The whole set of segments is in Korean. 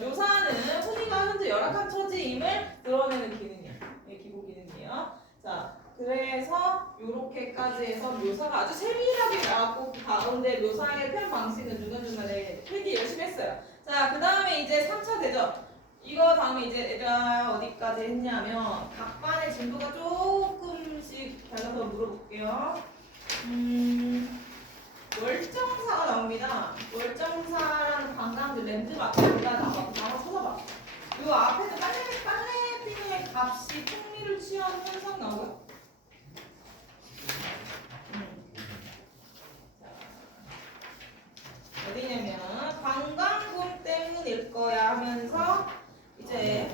묘사는 훈이가 현재 열악한 처지임을 드러내는 기능이야. 기본 기능이에요. 자, 그래서 요렇게까지 해서 묘사가 아주 세밀하게 나왔고 그 가운데 묘사의 표현 방식은 중간중간에 필기 열심히 했어요. 자, 그 다음에 이제 3차 대접. 이거 다음에 이제 얘가 어디까지 했냐면 각반의 진도가 조금씩 달라서 물어볼게요. 월정사가 나옵니다. 월정사라는 관광들 랜드마크가 나와서 한번 찾아봐. 요 앞에는 빨래비누의 값이 풍미를 취하는 현상 나오고요. 어디냐면 관광군 때문일 거야 하면서 이제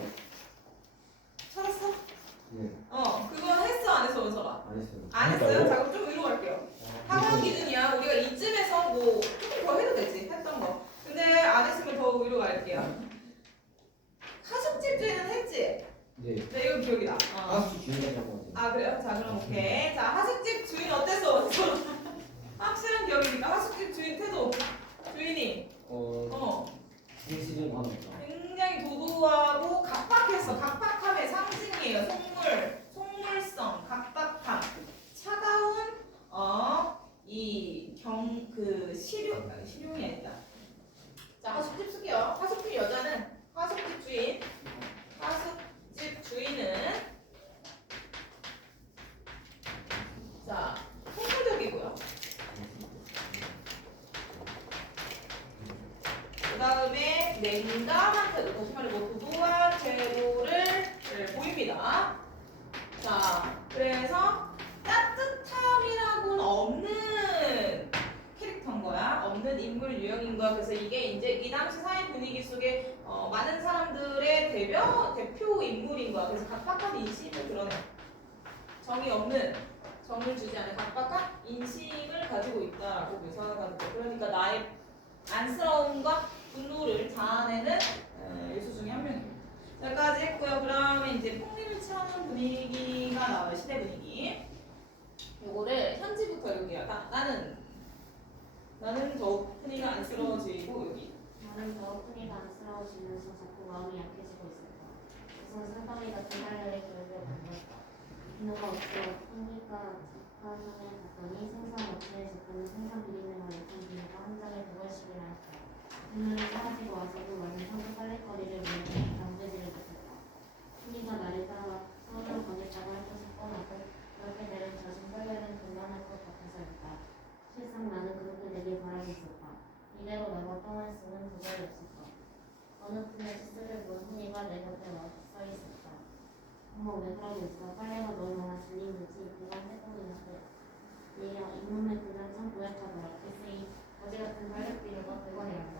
찾았어? 네. 그거 했어 안 했어 원서가? 안 했어요. 안 했어요? 자 그럼 좀 위로 갈게요. 학원 기준이야. 우리가 이쯤에서 뭐 조금 더 해도 되지 했던 거. 근데 안 했으면 더 위로 갈게요. 하숙집 주인은 했지? 네. 네 이거 기억이 나. 하숙 주인이라고 하죠. 아 그래요? 자 그럼 오케이. 자 하숙집 주인 어땠어 원서? 확실한 기억이니까 하숙집 주인 태도. 주인이 생시즌 관없다. 굉장히 도도하고 각박했어. 각박함의 상징이에요. 속물성, 각박함, 차가운 실용이 아니다. 자 하숙집 쓸게요. 하숙집 여자는 하숙집 주인은 자 속물적이고요. 그 다음에 냉담한 태도, 다시 말해 도도한 태도를 보입니다. 자, 그래서 따뜻함이라고는 없는 캐릭터인 거야. 없는 인물 유형인 거야. 그래서 이게 이제 이 당시 사회 분위기 속에 많은 사람들의 대표 인물인 거야. 그래서 각박한 인심을 드러내. 정이 없는, 정을 주지 않은 각박한 인심을 가지고 있다라고 묘사하는 거. 그러니까 나의 안쓰러움과 분노를 자아내는 요소 중에 한 명입니다. 여기까지 했고요. 그러면 이제 폭리를 취하는 분위기가 나와요. 시대 분위기. 요거를 현지부터 여기야. 나는 더욱 훈이가 안쓰러워지고 여기. 나는 더욱 훈이가 안쓰러워지면서 자꾸 마음이 약해지고 있었다. 우선 상담이 같은 할례를 교육에 만났다. 비누가 없어 훈이가 작가상에 갔더니 생선 업체에 접근한 생선 비린내가 나는 비누가 한 장에 100원씩이나 했다. 비누는 사라지고 와서도 많은 한국 빨래거리를 물고 담배질을 못했다. 훈이가 나를 따라 서울로 가겠다고 할 것을 뻔하고 그렇게 되면 자신 빨래는 곤란할 것 같아서였다. 실상 나는 그렇게 되길 바라고 있었다. 이대로 내가 똥을 쓰는 도저히 없었다. 어느 틈에 칫솔을 본 훈이가 내 곁에 서 있었다. 어머 왜 그러고 있어? 빨래가 너무 많아 질린 듯이 그가 해보이나 돼. 얘야 이놈의 그냥 참 고약하더라. 글쎄 거지 같은 빨래비누가 100원이란다.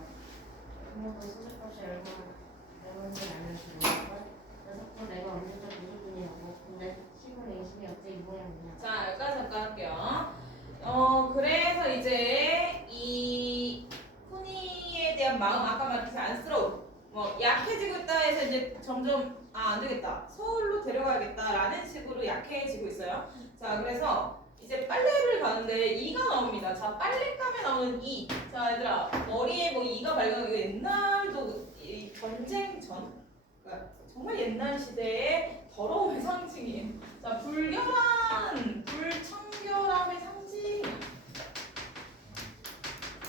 부모도 수술값이 얼마인지 알려주고 녀석도 내가 언제적 무술꾼이라고. 근데 시골 냉심이 어째 이 모양이냐. 자, 여기까지 잠깐 할게요. 그래서 이제 이 훈이에 대한 마음, 아까 말했듯이 안쓰러움, 약해지고 있다 해서 이제 점점 안 되겠다, 서울로 데려가야겠다라는 식으로 약해지고 있어요. 자, 그래서 이제 빨래를 가는데 이가 나옵니다. 자, 빨랫감에 나오는 이. 자, 얘들아, 머리에 뭐 이가 발견하고 옛날도 이 전쟁 전, 그러니까 정말 옛날 시대의 더러움의 상징이에요. 자, 불청결함의 상징.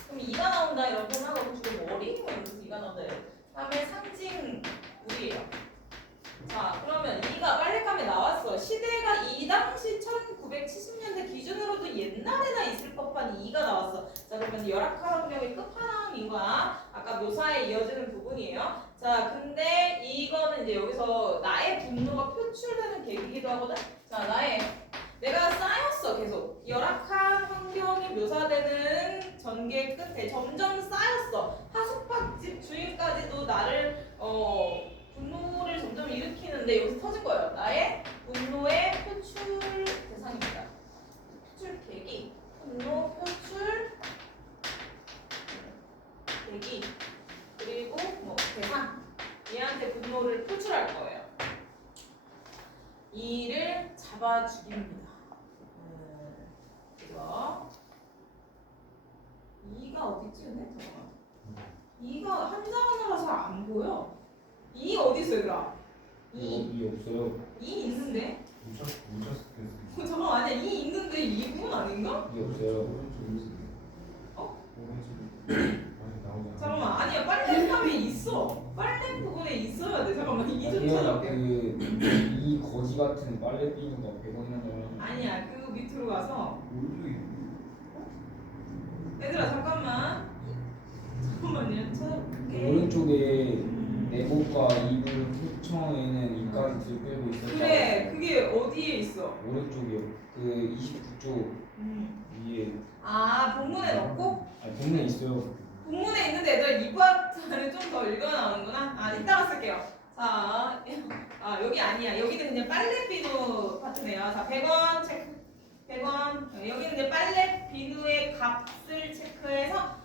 그럼 이가 나온다 이런 표현하고 주로 머리 뭐 이러면서 이가 나온다 이런 다음에 상징 물이에요. 자, 그러면 이가 빨랫감에 나왔어. 시대가 이 당시 1970년대 기준으로도 옛날에나 있을 법한 이가 나왔어. 자, 그러면 열악한 환경의 끝판왕인 거야. 아까 묘사에 이어지는 부분이에요. 자, 근데 이거는 이제 여기서 나의 분노가 표출되는 계기이기도 하거든. 자, 내가 쌓였어. 계속 열악한 환경이 묘사되는 전개 끝에 점점 쌓였어. 하숙박집 주인까지도 나를 분노를 점점 일으키는데 여기서 터진 거예요. 나의 분노의 표출 대상입니다. 표출 계기, 분노 표출 계기, 그리고 대상. 얘한테 분노를 표출할 거예요. 이를 잡아 죽입니다. 이거 이가 어딨지? 근데 잠깐만. 이가 한 장으로라서 안 보여. 이 없어요. 2 있는데? 묻혔겠어. 잠깐만 아니야 2 있는데 2분 아닌가? 이 없어요. 어? 오렌지 나오지 않아. 잠깐만 아니야 빨래감에 있어. 빨래 부분에 있어야 돼. 잠깐만 2좀 아니요, 찾아볼게. 그이 거지 같은 빨래 비누가 100원이나. 아니야 그 밑으로 가서 오른쪽에 얘들아 잠깐만요 찾아볼게. 오른쪽에 내복과 이불 후청에는 이까지 들끓고 있었다. 그래 그게 어디에 있어? 오른쪽이요. 그 29쪽 위에. 아 본문에 넣고? 아, 본문에 있어요. 본문에 있는데 얘들아 이 파트는 좀 더 읽어 나오는구나. 아 이따가 쓸게요. 자, 아 여기 아니야. 여기는 그냥 빨래 비누 파트네요. 자 100원 체크. 100원. 여기는 이제 빨래 비누의 값을 체크해서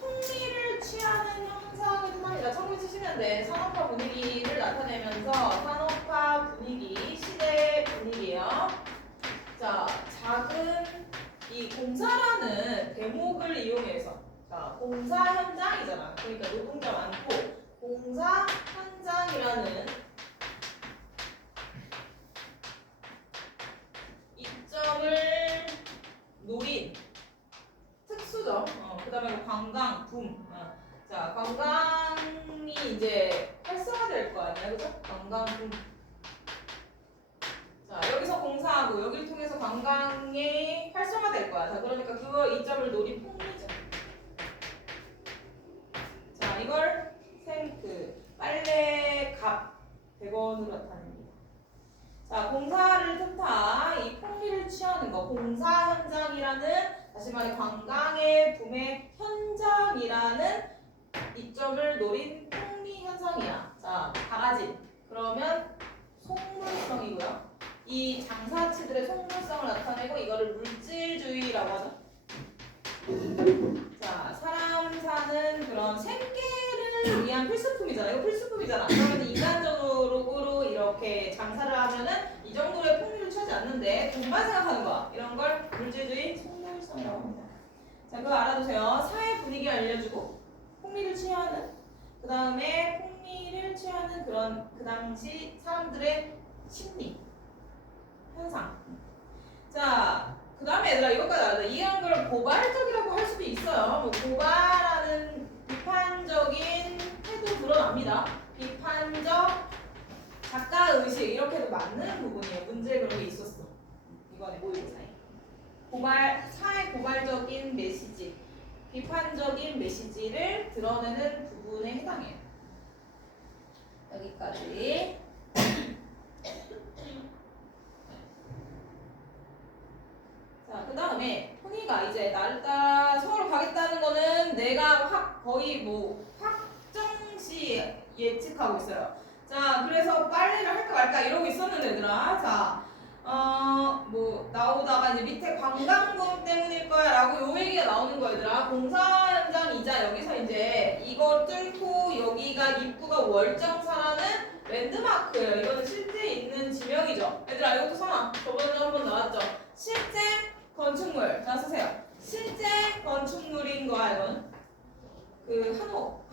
풍미를 취하는 현상을 뜻합니다. 1970년대 산업화 분위기를 나타내면서 산업화 분위기, 시대 분위기예요. 자, 작은 이 공사라는 대목을 이용해서 자, 공사 현장이잖아. 그러니까 노동자 많고 공사 현장이라는 이점을 노린 특수죠. 그 다음에 관광, 붐. 자, 관광이 이제 활성화될 거 아니야, 그죠? 관광, 붐. 자, 여기서 공사하고 여기를 통해서 관광이 활성화될 거야. 자, 그러니까 그거 이점을 노린 풍미죠. 자, 이걸 빨래 값 100원으로 나타냅니다. 자, 공사를 뜻하 이 풍미를 취하는 거, 공사 현장이라는 다시 말해 관광의 붐의 현장이라는 이점을 노린 풍미 현상이야. 자, 바가지. 그러면 속물성이고요. 이 장사치들의 속물성을 나타내고 이거를 물질주의라고 하죠. 자, 사람 사는 그런 생계를 위한 필수품이잖아. 이거 필수품이잖아. 그러면 인간적으로 이렇게 장사를 하면은 이 정도의 풍미를 취하지 않는데 돈만 생각하는 거야. 이런 걸 물질주의 속물성이라고 합니다. 자, 그거 알아두세요. 사회 분위기 알려주고 풍미를 취하는 그 다음에 풍미를 취하는 그런 그 당시 사람들의 심리 현상. 자, 그 다음에 얘들아 이것까지 알아. 이런 걸 고발적이라고 할 수도 있어요. 뭐 고발하는 비판적인 태도 드러납니다. 비판적 작가의식 이렇게도 맞는 부분이에요. 문제 그런 게 있었어. 이번에 모의고사에. 사회 고발적인 메시지, 비판적인 메시지를 드러내는 부분에 해당해요. 여기까지. 자, 그 다음에 토니가 이제 나를 따라 서울로 가겠다는 거는 내가 거의 확정시 예측하고 있어요. 자, 그래서 빨래를 할까 말까 이러고 있었는데 얘들아. 자, 나오다가 이제 밑에 관광금 때문일 거야 라고 요 얘기가 나오는 거야 얘들아. 공사 현장이자 여기서 이제 이거 뚫고 여기가 입구가 월정사라는 랜드마크예요. 이거는 실제 있는 지명이죠. 얘들아 이것도 써놔. 저번에도 한번 나왔죠. 실제 건축물. 자 쓰세요. 실제 건축물인 거야 이거는.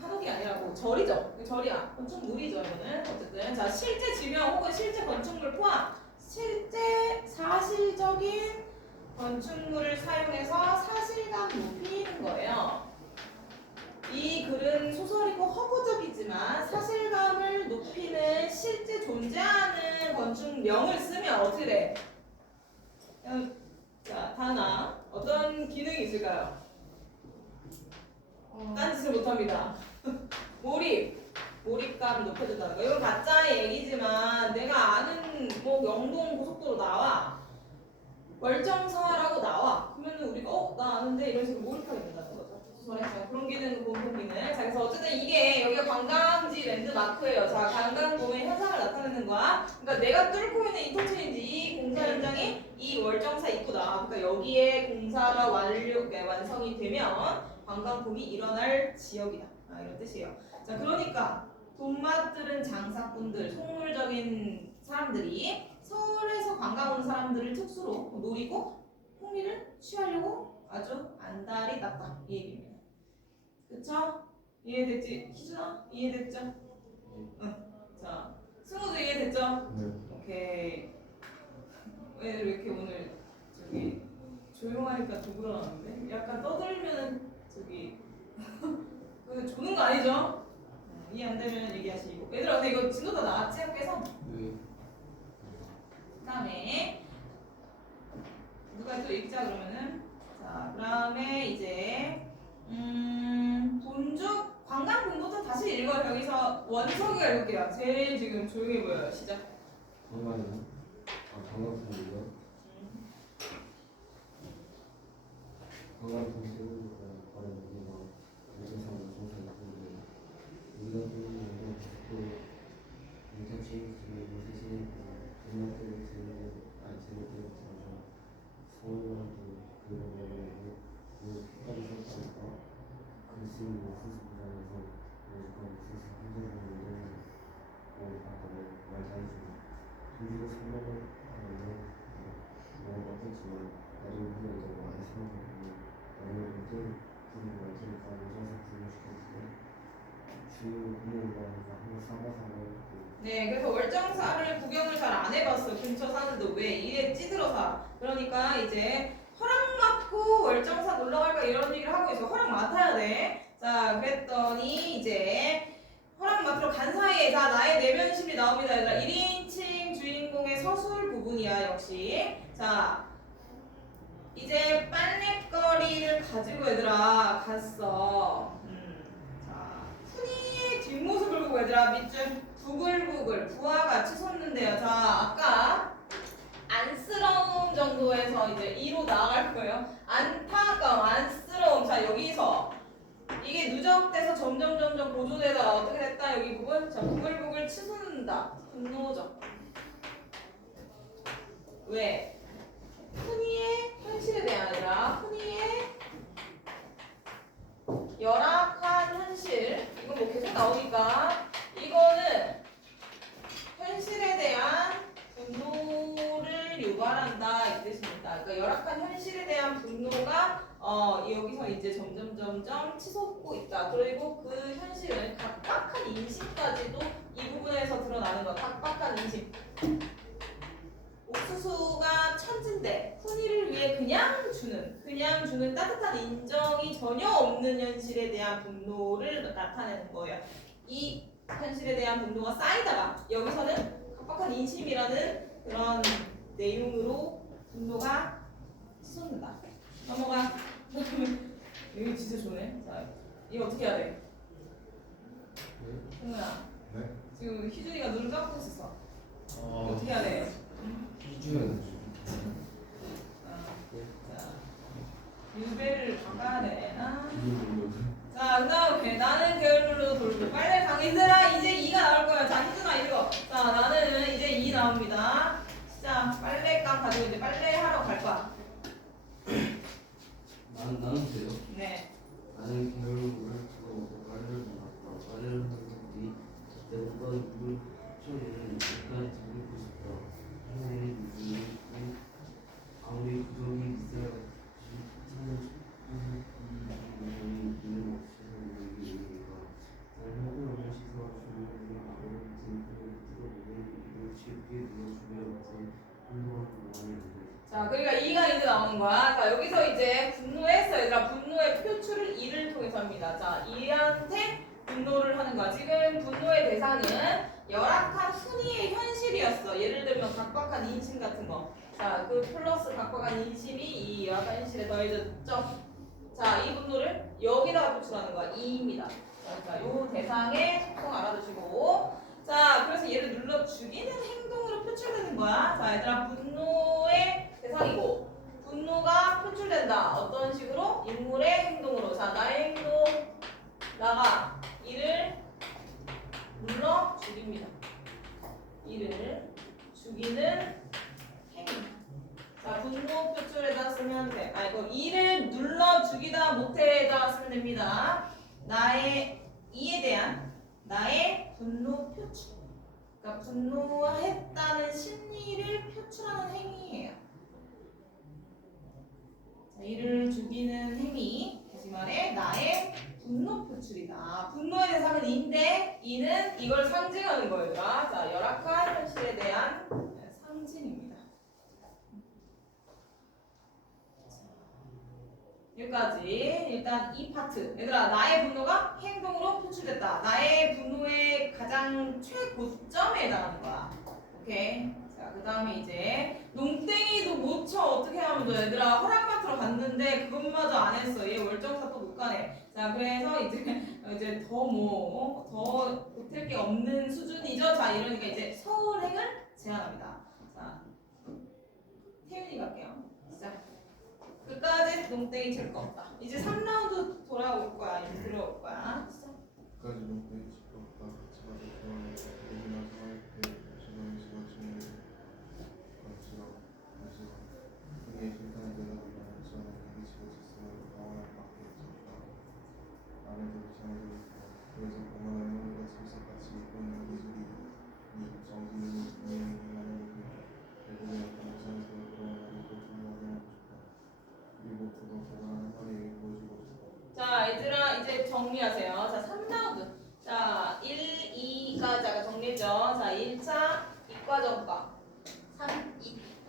한옥이 아니라고 절이죠. 절이야. 건축물이죠 이거는. 어쨌든 자 실제 지명 혹은 실제 건축물 포함 실제 사실적인 건축물을 사용해서 사실감 높이는 거예요. 이 글은 소설이고 허구적이지만 사실감을 높이는 실제 존재하는 건축명을 쓰면 어떻게 돼? 자, 다나 어떤 기능이 있을까요? 딴짓을 못합니다. 몰입감을 높여준다는 거. 이건 가짜의 얘기지만 내가 아는 영동 고속도로 나와 월정사라고 나와. 그러면은 우리가 나 아는데 이런 식으로 몰입하게 된다는 거죠. 소설에서 그런 기능, 공통 기능. 자, 그래서 어쨌든 이게 여기가 관광지 랜드마크예요. 자, 관광붐의 현상을 나타내는 거야. 그러니까 내가 뚫고 있는 인터체인지 이 공사 현장이 이 월정사 입구다. 그러니까 여기에 공사가 완성이 되면 관광붐이 일어날 지역이다. 이런 뜻이에요. 자, 그러니까 돈 맛들은 장사꾼들, 속물적인 사람들이 서울에서 관광 온 사람들을 특수로 노리고 풍미를 취하려고 아주 안달이 났다. 이 얘기입니다. 그쵸? 이해됐지? 희준아? 이해됐죠? 자, 승우도 이해됐죠? 네. 오케이. 왜 이렇게 오늘 저기 조용하니까 두드러졌는데? 약간 떠들면은 저기 그 조는 거 아니죠? 이해 안 되면 얘기하시고. 얘들아, 근데 이거 진도 다 나왔지 학교에서? 네. 그다음에 누가 또 읽자 그러면은 자, 그다음에 이제 본죽 관광본부터 다시 읽어요. 여기서 원석이가 읽을게요. 제일 지금 조용해 보여요. 시작. 정말요? 아, 정답은요? 정답은 세우니까 바로 여기가 유재상 조사했는데 우리가 보는 또 유사치 무슨 전략들을 제목들을 들어서 서울한테 그런 거를 그 끝까지 썼다니까 글쓰는 무슨 수단에서 그러니까 무슨 힘들어하는 뭐 아까 말 잘해주고 준비가 3년을 하면 너무 바뀌었지만 나중에 우리가 이제 많이 생각하고 나중에 어떤 분이 어떻게 가면서 분류시켰는데 주요 공무원과 한번 싸가사고 네, 그래서 월정사를 구경을 잘 안 해봤어. 근처 사는데 왜 이래 찌들어사. 그러니까 이제 허락 받고 월정사 놀러 갈까 이런 얘기를 하고 있어. 허락 맡아야 돼. 자, 그랬더니 이제 허락 맡으러 간 사이에 자 나의 내면심이 나옵니다. 얘들아 1인칭 주인공의 서술 부분이야 역시. 자, 이제 빨래거리를 가지고 얘들아 갔어. 자, 훈이의 뒷모습을 보고 얘들아 밑줄 부글부글 부하 같이 섰는데요. 자, 아까 안쓰러움 정도에서 이제 2로 나아갈 거예요. 안타까움, 안쓰러움. 자, 여기서 이게 누적돼서 점점 보조되다가 어떻게 됐다? 여기 부분. 자, 부글부글 치솟는다. 분노죠. 왜? 훈이의 현실에 대한 아니라 훈이의 열악한 현실. 이건 뭐 계속 나오니까 이거는 현실에 대한 분노를 유발한다 이 뜻입니다. 그러니까 열악한 현실에 대한 분노가 여기서 이제 점점 치솟고 있다. 그리고 그 현실은 각박한 인식까지도 이 부분에서 드러나는 것. 각박한 인식. 옥수수가 천진데 훈이를 위해 그냥 주는 따뜻한 인정이 전혀 없는 현실에 대한 분노를 나타내는 거예요. 이 현실에 대한 분노가 쌓이다가 여기서는 각박한 인심이라는 그런 내용으로 분노가 치솟는다. 넘어가. 이거 진짜 좋네. 자, 이거 어떻게 해야 돼? 승우야. 네? 지금 희준이가 눈을 감고 있었어. 이거 어떻게 해야 돼? 기준 자, 유배를 바꿔야 되나? 이거 자, 그다음에 나는 계열별로 돌고 빨리 강인들아 이제 2가 나올 거야. 자, 희준아 읽어. 자, 나는 이제 2 나옵니다. 자, 빨래감 가지고 이제 빨래하러 갈 거야. 나는 돼요. 네. 나는 게으름을 두고 말을 낳았다. 말을 하는 뒤 내가 물을 쫓는 끝까지 듣고 싶다. 하나님의 눈이 아무리 구속이 있어야 찾는 이는 없어서 우리에게 이르니까 나는 허구로만 씻어주는 아무런 등불을 뜯어보는 이를 쉽게 눌러주며 같은 한동안 동안이 안 돼. 자, 그러니까 2가 이제 나오는 거야. 자, 여기서 이제 분노했어. 얘들아, 분노의 표출을 2를 통해서 합니다. 자, 2한테 분노를 하는 거야. 지금 분노의 대상은 열악한 훈이의 현실이었어. 예를 들면 각박한 인심 같은 거. 자, 그 플러스 각박한 인심이 이 열악한 현실에 더해졌죠. 자, 이 분노를 여기다가 표출하는 거야. 2입니다. 자, 요 대상의 속성 알아두시고. 자, 그래서 얘를 눌러 죽이는 행동으로 표출되는 거야. 자, 얘들아, 분노의 대상이고 분노가 표출된다. 어떤 식으로? 인물의 행동으로. 자, 나의 행동 나가 이를 눌러 죽입니다. 이를 죽이는 행위. 자, 분노 표출에다 쓰면 돼. 이거 이를 눌러 죽이다 못해에다 쓰면 됩니다. 나의 이에 대한 나의 분노 표출. 그러니까 분노했다는 심리를 표출하는 행위예요. 자, 이를 죽이는 행위. 다시 다시 말해 나의 분노 표출이다. 분노에 대해서 하면 인데 이는 이걸 상징하는 거예요. 얘들아. 자, 열악한 현실에 대한 상징입니다. 여기까지 일단 이 파트. 얘들아, 나의 분노가 행동으로 표출됐다. 나의 분노의 가장 최고점에 해당하는 거야. 오케이. 자, 그 다음에 이제 농땡이도 못 쳐. 어떻게 하면 돼? 얘들아, 허락받으러 갔는데 그것마저 안 했어. 얘 월정사 또 못 가네. 자, 그래서 이제 더 보탤 게 없는 수준이죠. 자, 이러니까 이제 서울행을 제안합니다. 자, 태윤이 갈게요. 시작. 끝까지 농땡이 칠 거 없다. 이제 3라운드 돌아올 거야. 이제 들어올 거야. 시작. 끝까지 농땡이 칠거 없다. 같이 가서 좋아하는 얘기나 좋아할 때 지방에서 친구 같이가 흔히 실탄에 대답하면 저는 얘기 치고 있으면 당황할 밖에 없었다. 아내도 이상해져 있고 그래서 고만한 형과 칠색같이 입은 기술이 이 정신이 유행하는 대부분의 어떤 이상에서 돌아가는 그 중요하게 하고 싶다. 그리고 그거 보관한 한마디에게 보여주고 싶다. 자, 얘들아 이제 정리하세요. 자, 3라운드. 자, 1, 2까지 아까 정리했죠. 자, 1차 이과정과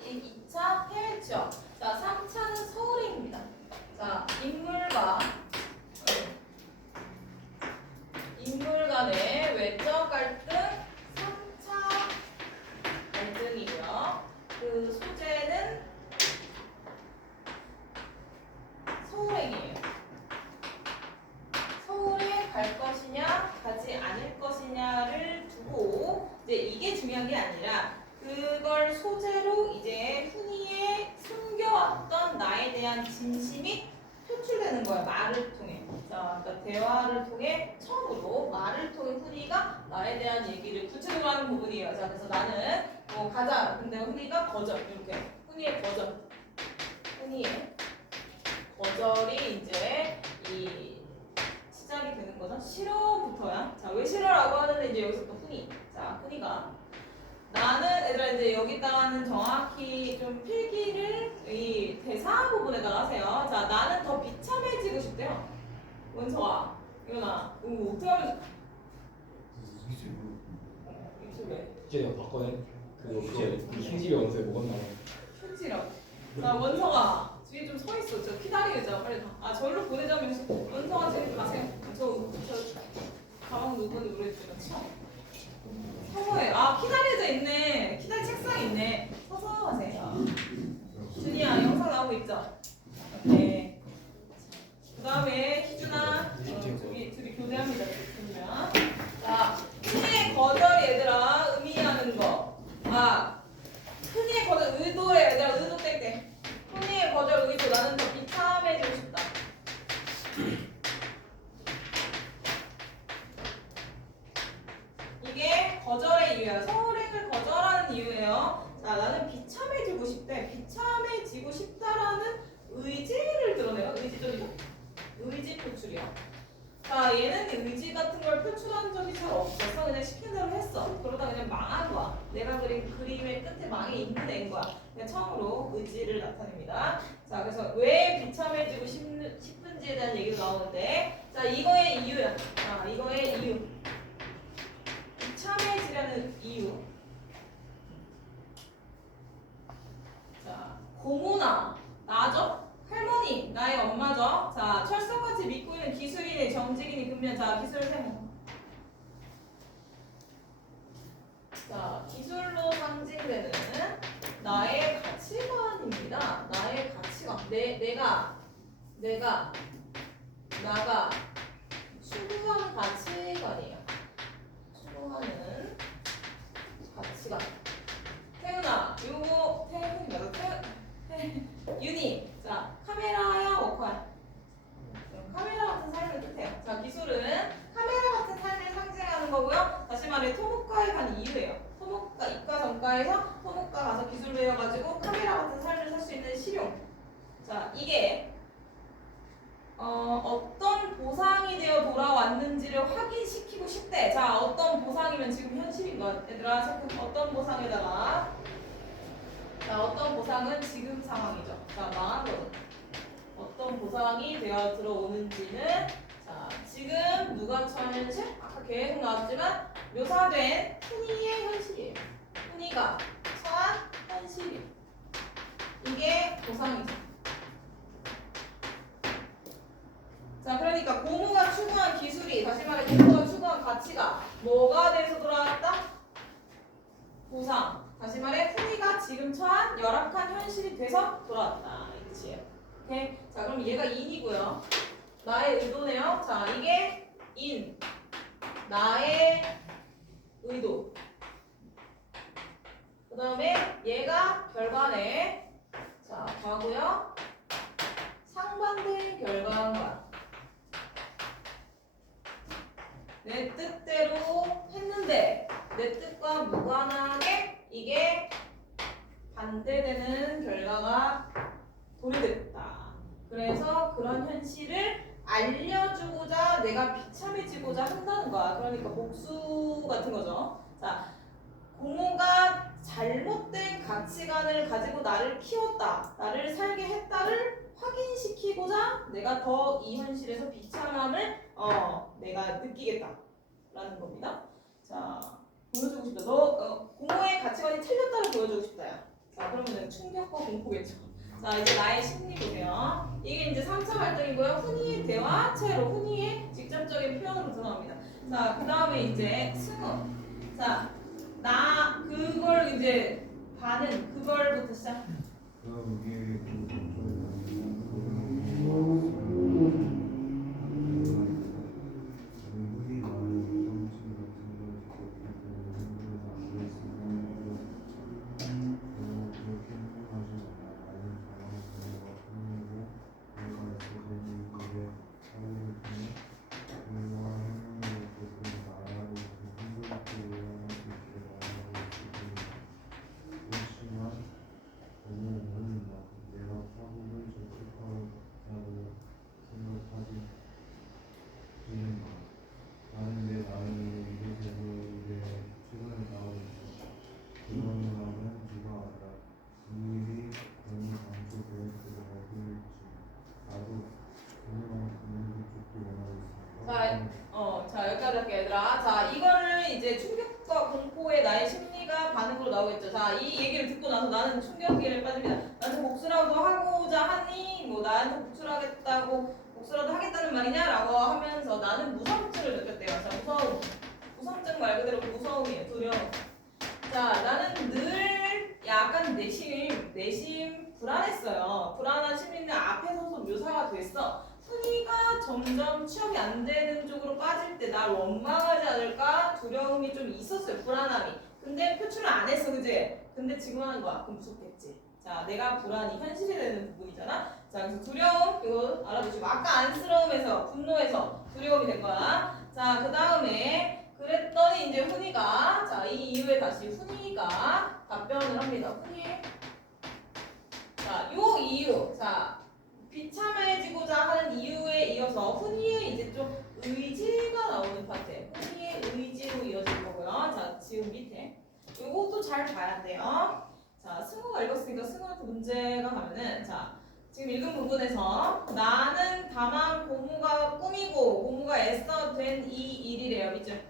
2차 해외 취업. 자, 3차는 서울행입니다. 자, 인물 간의 외적 갈등 3차 갈등이고요. 그 소재는 서울행이에요. 서울에 갈 것이냐 가지 않을 것이냐를 두고 이제 이게 중요한 게 아니라 그걸 소재로 이제 훈이의 숨겨왔던 나에 대한 진심이 표출되는 거예요. 말을 통해. 자, 그러니까 대화를 통해 처음으로 말을 통해 훈이가 나에 대한 얘기를 구체적으로 하는 부분이에요. 자, 그래서 나는 가자. 근데 훈이가 거절. 이렇게 훈이의 거절이 이제 이 시작이 되는 거죠. 싫어부터야. 자, 왜 싫어라고 하는데 이제 여기서 또 훈이. 자, 훈이가 나는 얘들아 이제 여기다가는 정확히 좀 필기를 이 대사 부분에다가 하세요. 자, 나는 더 비참해지고 싶대요. 원서아, 이거나, 어떻게 하면 이게 왜? 이제 내가 바꿔낸 이제 흰집에 원서에 뭐가 나와? 휴지라고. 자, 원서가 뒤에 좀 서 있어. 저 기다리자. 빨리 가. 아, 저기로 보내자면 원서가 지금 가세요. 저 가방 누구한테 노래해주면 쳐. 서서해. 아, 기다려져 있네. 기다리 책상 있네. 서서 하세요. 준이야, 영상 나오고 있죠? 오케이. 그 다음에 희준아, 둘이 교대합니다. 그러면 자, 흔히의 거절 얘들아 의미하는 거. 아, 흔히의 거절 의도래 얘들아. 의도 땡땡. 흔히의 거절 의도. 나는 더 비참해지고 싶다. 이게 거절의 이유야. 서울행을 거절하는 이유예요. 자, 나는 비참해지고 싶대. 비참해지고 싶다라는 의지를 드러내요. 의지적이죠? 의지 표출이야. 자, 얘는 의지 같은 걸 표출한 적이 잘 없어서 그냥 시킨 대로 했어. 그러다 그냥 망한 거야. 내가 그린 그림의 끝에 망해 있는 애인 거야. 그냥 처음으로 의지를 나타냅니다. 자, 그래서 왜 비참해지고 싶은지에 대한 얘기가 나오는데, 자, 이거의 이유야. 자, 이거의 이유. 비참해지라는 이유. 자, 고모나 나죠? 할머니, 나의 엄마죠? 자, 철석같이 믿고 있는 기술인의 정직인이 근면. 자, 기술 세모. 자, 기술로 상징되는 나의 가치관입니다. 나의 가치관. 나가 추구하는 가치관이에요. 추구하는 가치관. 태훈아, 요거 태훈이 맞아? 윤희. 자, 카메라야 워커야? 카메라 같은 삶을 뜻해요. 자, 기술은 카메라 같은 삶을 상징하는 거고요. 다시 말해 토목과에 간 이유예요. 토목과 이과 전과에서 토목과 가서 기술 배워가지고 카메라 같은 삶을 살 수 있는 실용. 자, 이게 어떤 보상이 되어 돌아왔는지를 확인시키고 싶대. 자, 어떤 보상이면 지금 현실인 것. 얘들아, 체크. 어떤 보상에다가. 자, 어떤 보상은 지금 상황이죠. 자, 망한 거는 어떤 어떤 보상이 되어 들어오는지는 자 지금 누가 처한 현실? 아까 계속 나왔지만 묘사된 훈이의 현실이에요. 훈이가 처한 현실이 이게 보상이죠. 자 그러니까 고모가 추구한 기술이 다시 말해 고모가 추구한 가치가 뭐가 돼서 돌아왔다? 보상. 다시 말해 훈이가 지금 처한 열악한 현실이 돼서 돌아왔다 이 뜻이에요. 오케이? 자 그럼 얘가 인이고요. 나의 의도네요. 자 이게 인 나의 의도. 그 다음에 얘가 결과네. 자 과고요. 상반된 결과가 내 뜻대로 했는데 내 뜻과 무관하게 이게 반대되는 결과가 도래됐다. 그래서 그런 현실을 알려주고자 내가 비참해지고자 한다는 거야. 그러니까 복수 같은 거죠. 자, 고모가 잘못된 가치관을 가지고 나를 키웠다, 나를 살게 했다를 확인시키고자 내가 더 이 현실에서 비참함을 내가 느끼겠다라는 겁니다. 자, 보여주고 싶다. 너 고모의 가치관이 틀렸다를 보여주고 싶다. 자, 그러면 충격과 공포겠죠. 자, 이제 나의 심리 보세요. 이게 이제 3차 발전이고요. 훈이의 대화체로 훈이의 직접적인 표현으로 들어갑니다. 자, 그 다음에 이제 승우. 자, 나 그걸 이제 반은 그걸부터 시작. 자 여기까지 할게요 얘들아. 자 이거를 이제 충격과 공포의 나의 심리가 반응으로 나오겠죠. 자 이 얘기를 듣고 나서 나는 충격에 빠집니다. 나한테 복수라도 하고자 하니 뭐 나한테 복수를 하겠다고 복수라도 하겠다는 말이냐라고 하면서 나는 무서움증을 느꼈대요. 자 무서움. 무서움증 말 그대로 무서움이에요. 두려움. 자 나는 늘 약간 내심 불안했어요. 불안한 심리는 앞에 서서 묘사가 됐어. 훈이가 점점 취업이 안 되는 쪽으로 빠질 때 날 원망하지 않을까 두려움이 좀 있었어요. 불안함이. 근데 표출을 안 했어, 그지? 근데 지금 하는 거야. 그럼 무섭겠지. 자, 내가 불안이 현실이 되는 부분이잖아. 자, 그래서 두려움 이거 알아두시고 아까 안쓰러움에서 분노에서 두려움이 된 거야. 자, 그 다음에 그랬더니 이제 훈이가 자, 이 이후에 다시 훈이가 답변을 합니다. 훈이. 자, 요 이유. 자. 비참해지고자 하는 이유에 이어서 훈이의 이제 좀 의지가 나오는 파트. 훈이의 의지로 이어질 거고요. 자, 지금 밑에. 요것도 잘 봐야 돼요. 자, 승우가 읽었으니까 승우한테 문제가 가면은 자, 지금 읽은 부분에서 나는 다만 고모가 꾸미고 고모가 애써 된 이 일이래요. 밑줄.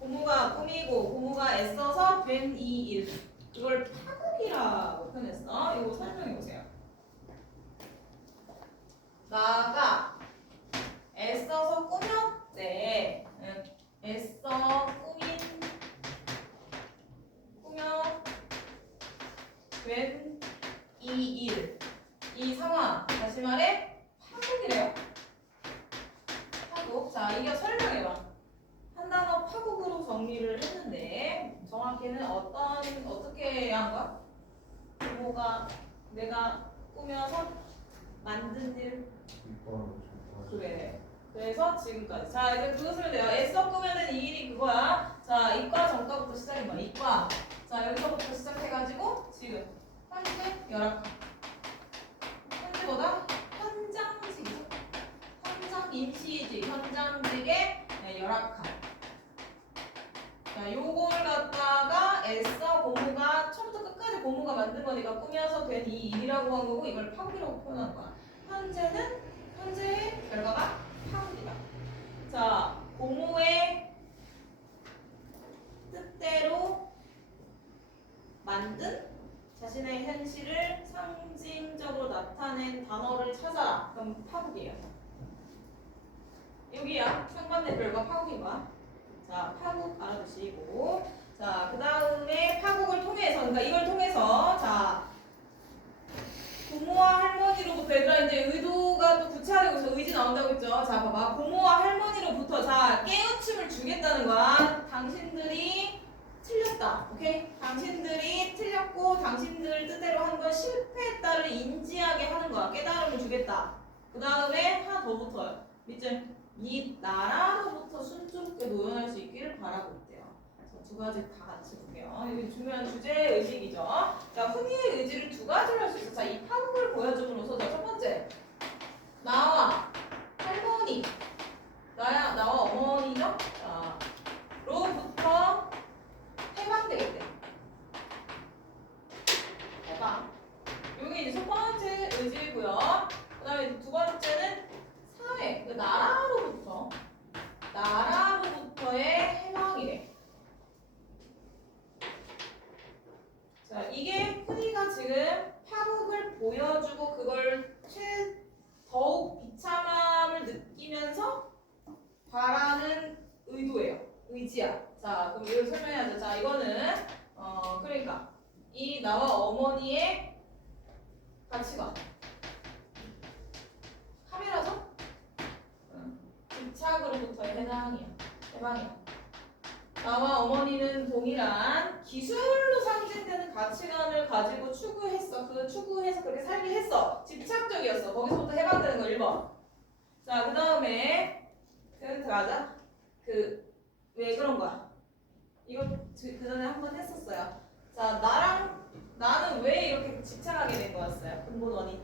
고모가 꾸미고 고모가 애써서 된 이 일. 이걸 파국이라고 표현했어. 이거 설명해 보세요. 나가 애써서 꾸몄대. 애써 꾸며된 이 일, 이 상황. 다시 말해 파국이래요. 파국. 자, 이게 설명해봐. 한 단어 파국으로 정리를 했는데 정확히는 어떻게 한 거야? 부모가 내가 꾸며서 만든 일. 그래. 그래서 지금까지. 자, 이제 그거 쓰면 돼요. 애써 꾸며낸 이 일이 그거야. 자, 이과 전과부터 시작해봐. 이과. 자, 여기서부터 시작해가지고 지금 현재 열악한. 현재보다 현장직이죠. 현장 임시직, 현장직의 열악한. 자, 요걸 갖다가 애써 고모가 처음부터 끝까지 고모가 만든 거니까 꾸며서 된 이 일이라고 한 거고 이걸 파국이라고 표현한 거야. 현재의 결과가 파국이다. 자, 고모의 뜻대로 만든 자신의 현실을 상징적으로 나타낸 단어를 찾아라. 그럼 파국이에요. 여기야. 상반된 결과 파국이봐. 자, 파국 알아두시고. 자, 그 다음에 파국을 통해서, 그러니까 이걸 통해서, 자, 고모와 할머니로부터, 얘들아, 이제 의도가 또 구체화되고 있어. 의지 나온다고 했죠. 자, 봐봐. 고모와 할머니로부터, 자, 깨우침을 주겠다는 거야. 당신들이 틀렸다. 오케이? 당신들이 틀렸고, 당신들 뜻대로 한 건 실패했다를 인지하게 하는 거야. 깨달음을 주겠다. 그 다음에 하나 더 붙어요. 밑줄. 이 나라로부터 순조롭게 노연할 수 있기를 바라고 있대요. 그래서 두 가지 다 같이 볼게요. 이게 중요한 주제의 의식이죠. 자, 훈이의 의지를 두 가지로 할 수 있어. 자, 이 파국을 보여줌으로써, 자, 첫 번째. 나와 할머니. 나와 어머니죠? 자, 로부터 해방되겠대. 해방. 이게 이제 첫 번째 의지고요. 그 다음에 두 번째는 사회, 그 나라로부터의 해방이래. 자, 이게 훈이가 지금 파국을 보여주고 그걸 더욱 비참함을 느끼면서 바라는 의도예요. 의지야. 자, 그럼 이걸 설명해야죠. 자, 이거는 그러니까 이 나와 어머니의 가치관. 카메라죠? 집착으로부터의 해방이야. 나와 어머니는 동일한 기술로 상징되는 가치관을 가지고 추구했어. 그 추구해서 그렇게 살게 했어. 집착적이었어. 거기서부터 해방되는 거 1번. 자, 그 다음에 들어가자. 왜 그런 거야? 이거 그 전에 한번 했었어요. 자, 나는 왜 이렇게 집착하게 된 거였어요? 근본원이.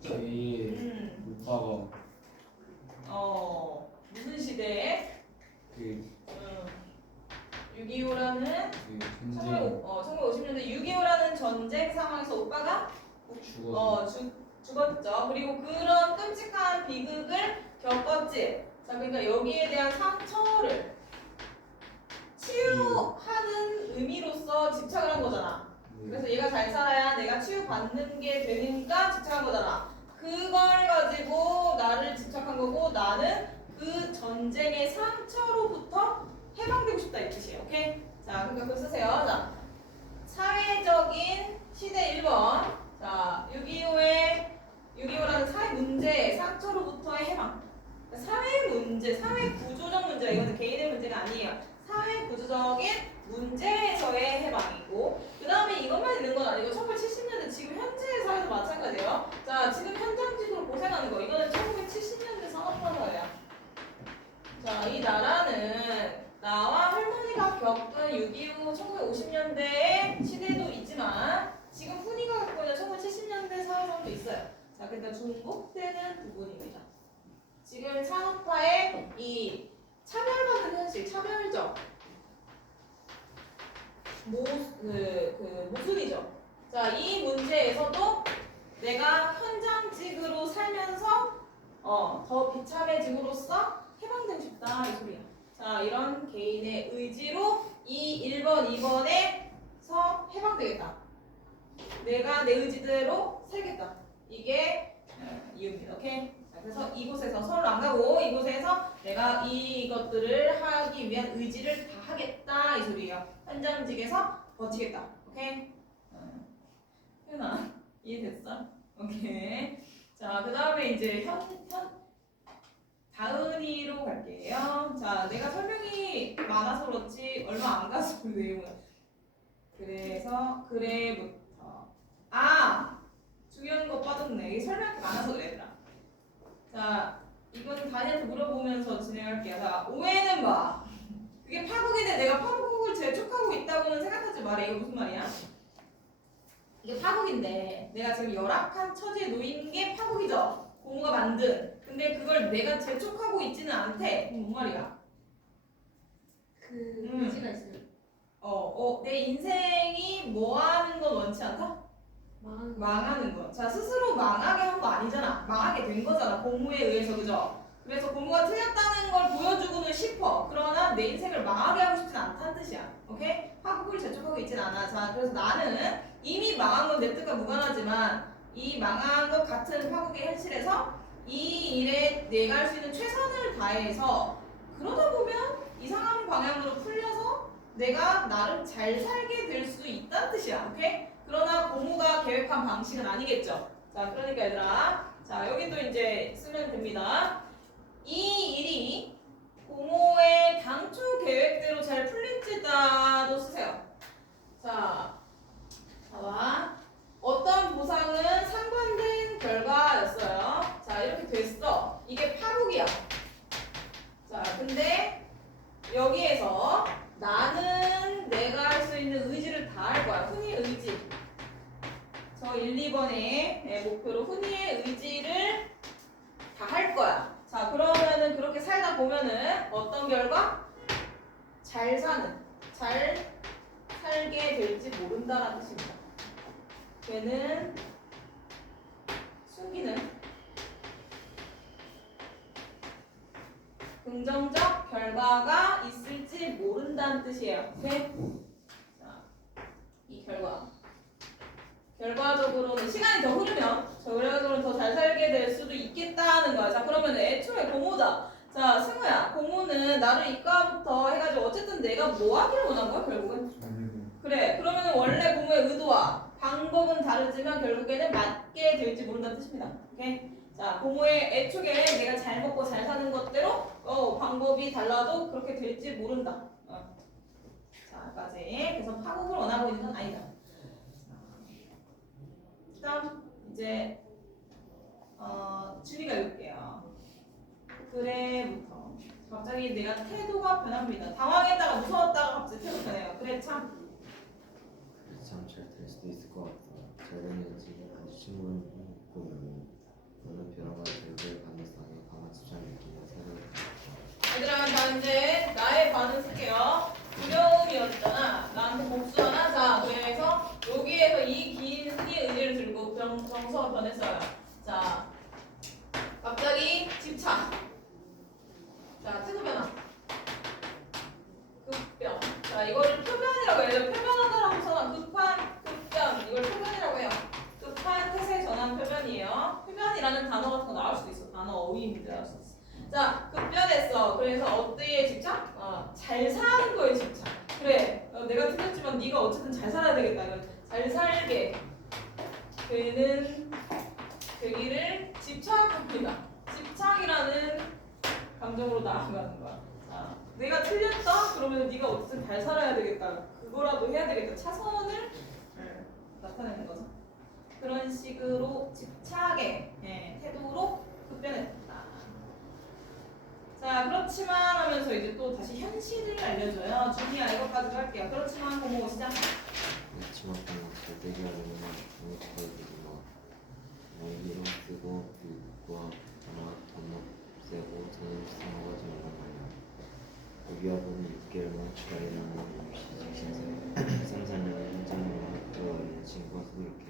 저희 오빠가 무슨 시대에? 6.25라는 전쟁 1950년대 6.25라는 전쟁 상황에서 오빠가 죽었죠. 그리고 그런 끔찍한 비극을 겪었지. 자, 그러니까 여기에 대한 상처를 치유하는 의미로서 집착을 한 거잖아. 그래서 얘가 잘 살아야 내가 치유받는 게 되니까 집착한 거잖아. 그걸 가지고 나를 집착한 거고, 나는 그 전쟁의 상처로부터 해방되고 싶다 이 뜻이에요. 오케이? 자, 그러니까 그거 쓰세요. 자, 사회적인 시대 1번. 자, 6.25라는 사회 문제의 상처로부터의 해방. 사회 문제, 사회 구조적 문제가, 이거는 개인의 문제가 아니에요. 사회 구조적인 문제에서의 해방이고, 그 다음에 이것만 있는 건 아니고 1970년대 지금 현재의 사회도 마찬가지예요. 자, 지금 현장직으로 고생하는 거, 이거는 1970년대 산업화사회야. 자, 이 나라는 나와 할머니가 겪은 6.25 1950년대의 시대도 있지만 지금 훈이가 겪고 있는 1970년대 사회상도 있어요. 자, 그러니까 중복되는 부분입니다. 지금 산업화의 이 차별받는 현실, 차별적 모순이죠. 자, 이 문제에서도 내가 현장직으로 살면서 더 비참해짐으로써 해방되고 싶다 이 소리야. 자, 이런 개인의 의지로 이 1번, 2번에서 해방되겠다. 내가 내 의지대로 살겠다. 이게 이유입니다. 오케이? 자, 그래서 이곳에서 서울 안 가고 이곳에서 내가 이것들을 하기 위한 의지를 다 하겠다 이 소리예요. 현장직에서 버티겠다. 오케이? 현아 이해됐어? 오케이. 자, 그 다음에 이제 다은이로 갈게요. 자, 내가 설명이 많아서 그렇지 얼마 안 가서 그 내용을. 그래서 그래부터 중요한 거 빠졌네. 이게 설명이 많아서 그래 얘들아. 자, 이건 다니한테 물어보면서 진행할게요. 자, 오해는 봐. 그게 파국인데 내가 파국을 재촉하고 있다고는 생각하지 마라. 이거 무슨 말이야? 이게 파국인데 내가 지금 열악한 처지에 놓인 게 파국이죠. 고모가 만든. 근데 그걸 내가 재촉하고 있지는 않대. 그럼 뭔 말이야? 의지가 있어요. 내 인생이 뭐 하는 건 원치 않다? 망하는 거. 자, 스스로 망하게 한 거 아니잖아. 망하게 된 거잖아. 고무에 의해서, 그죠? 그래서 고무가 틀렸다는 걸 보여주고는 싶어. 그러나 내 인생을 망하게 하고 싶진 않다는 뜻이야. 오케이? 파국을 재촉하고 있진 않아. 자, 그래서 나는 이미 망한 건 내 뜻과 무관하지만 이 망한 것 같은 파국의 현실에서 이 일에 내가 할 수 있는 최선을 다해서 그러다 보면 이상한 방향으로 풀려서 내가 나름 잘 살게 될 수도 있다는 뜻이야. 오케이? 그러나 고무가 계획한 방식은 아니겠죠. 자, 그러니까 얘들아, 자 여기 또 이제 쓰면 됩니다. 이 일이 고모의 당초 계획대로 잘 풀릴지다도 쓰세요. 자, 봐봐. 어떤 보상은 상반된 결과였어요. 자, 이렇게 됐어. 이게 파국이야. 자, 근데 여기에서 나는 내가 할 수 있는 의지를 다 할 거야. 훈이의 의지. 저 1, 2번의 목표로 훈이의 의지를 다 할 거야. 자, 그러면은 그렇게 살다 보면은 어떤 결과? 잘 살게 될지 모른다라는 뜻입니다. 걔는 숨기는 긍정적 결과가 있을지 모른다는 뜻이에요. 오케이? 자, 이 결과적으로는 시간이 더 흐르면 결과적으로는 더 잘 살게 될 수도 있겠다는 거야. 자, 그러면 애초에 고모다. 자, 승우야, 고모는 나를 이과부터 해가지고 어쨌든 내가 뭐 하기를 원한 거야, 결국은? 그래, 그러면 원래 고모의 의도와 방법은 다르지만 결국에는 맞게 될지 모른다는 뜻입니다. 오케이? 자, 고모의 애초에 내가 잘 먹고 잘 사는 것대로 방법이 달라도 그렇게 될지 모른다. 자, 까지. 그래서 파국을 원하고 있는 건 아니다. 그다음 이제 준이가 읽을게요. 그래부터 갑자기 내가 태도가 변합니다. 당황했다가 무서웠다가 갑자기 태도 변해요. 그래 참. 잘 될 수도 있을 것 같아. 잘 되는 지금 아주 친구는 보면 너는 변화가 결과의 가능성에 강한 집착을 느끼며 살아갈 얘들아, 나 이제 나의 반응 쓸게요. 두려움이었잖아. 나한테 복수하나? 자, 그래서 여기에서 이 긴 흔히의 의지를 들고 정서가 변했어요. 자, 갑자기 집착. 자, 태도 변화. 급변. 자, 이거를 표변이라고 해요. 표변하다라고 써놔. 급한 급변. 이걸 표변이라고 해요. 급한 태세 전환 표변이에요. 표변이라는 단어 같은 거 나올 수도 있어. 단어 어휘 문제 나올 수도 있어. 자, 급변했어. 그래서 어디에 집착? 잘 사는 거에 집착. 그래, 내가 틀렸지만 네가 어쨌든 잘 살아야 되겠다. 이거 잘 살게 되기를 집착합니다. 집착이라는 감정으로 나아가는 거야. 자, 내가 틀렸다? 그러면 네가 어쨌든 잘 살아야 되겠다. 그거라도 해야 되겠다. 차선을 나타내는 거죠. 그런 식으로 집착의 태도로 급변했다. 자, 그렇지만 하면서 이제 또 다시 현실을 알려줘요. 준이야, 이것까지도 할게요. 그렇지만 고모 시작. 그렇지만 절대기 하려면 무엇보다도 연기로 쓰고 빛과 변화가 덧납세고 저는 상호가 정말 말이야. 우리와 보니 6개월만 기다리는 유시직 생산량의 현장으로 학교와 있는 친구가 수두룩해.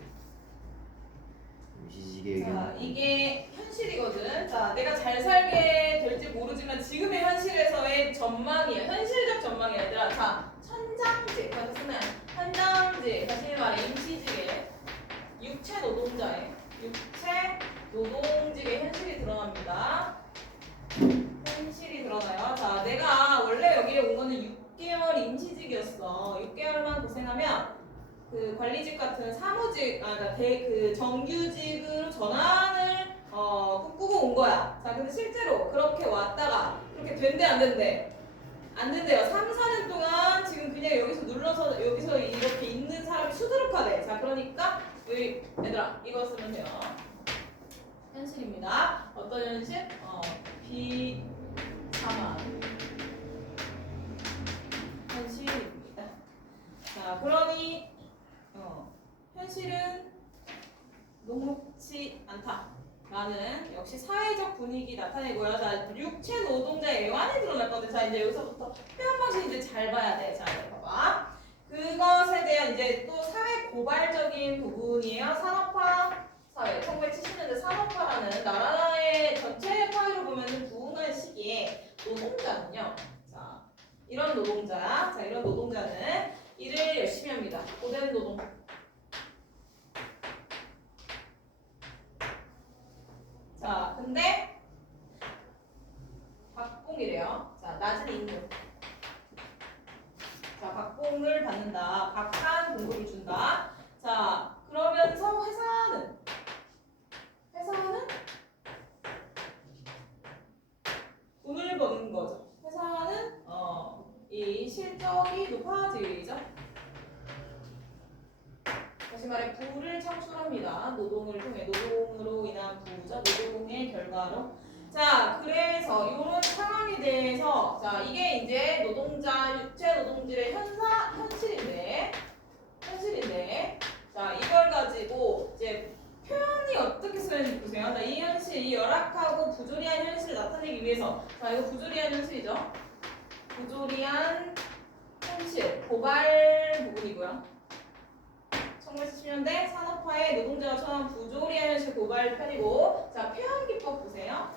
유시직에게 자, 이게 현실이거든. 자, 내가 잘 살게 될지 모르지만 지금의 현실에서의 전망이야. 현실적 현장이야, 얘들아. 자, 천장직. 그래서 쓰면 현장직. 다시 말해 임시직의 육체 노동자의 현실이 드러납니다. 현실이 드러나요. 자, 내가 원래 여기에 온 거는 6개월 임시직이었어. 6개월만 고생하면 그 관리직 같은 사무직, 그러니까 그 정규직으로 전환을 꿈꾸고 온 거야. 자, 근데 실제로 그렇게 왔다가 그렇게 된대 안 된대? 안 된대요. 3, 4년 동안 지금 그냥 여기서 눌러서 여기서 이렇게 있는 사람이 수두룩하대. 자, 그러니까 여기 얘들아 이거 쓰면 돼요. 현실입니다. 어떤 현실? 비참한 현실입니다. 자, 그러니 현실은 녹록치 않다라는 역시 사회적 분위기 나타내고요. 자, 육체 노동자의 애환이 드러날 건데, 자 이제 여기서부터 표현 방식 이제 잘 봐야 돼. 자, 이제 봐봐. 그것에 대한 이제 또 사회 고발적인 부분이에요. 산업화 사회. 1970년대 산업화라는 나라의 전체 파이로 보면 부흥한 시기에 노동자는요. 자, 이런 노동자. 자, 이런 노동자는 일을 열심히 합니다. 고된 노동. 자, 근데 박봉이래요. 자, 낮은 임금. 자, 박봉을 받는다. 박한 봉급을 준다. 자, 그러면서 회사는 돈을 버는 거죠. 회사는 이 실적이 높아지죠. 다시 말해 부를 창출합니다. 노동을 통해 노동으로 인한 부죠. 노동의 결과로. 자, 그래서 이런 상황에 대해서 자 이게 이제 노동자 육체 노동질의 현실인데 자 이걸 가지고 이제 표현이 어떻게 쓰였는지 보세요. 자, 이 현실, 이 열악하고 부조리한 현실을 나타내기 위해서 자 이거 부조리한 현실이죠. 부조리한 현실 고발 부분이고요. 1970년대 산업화에 노동자가 처한 부조리한 현실 고발 편이고 자 표현 기법 보세요.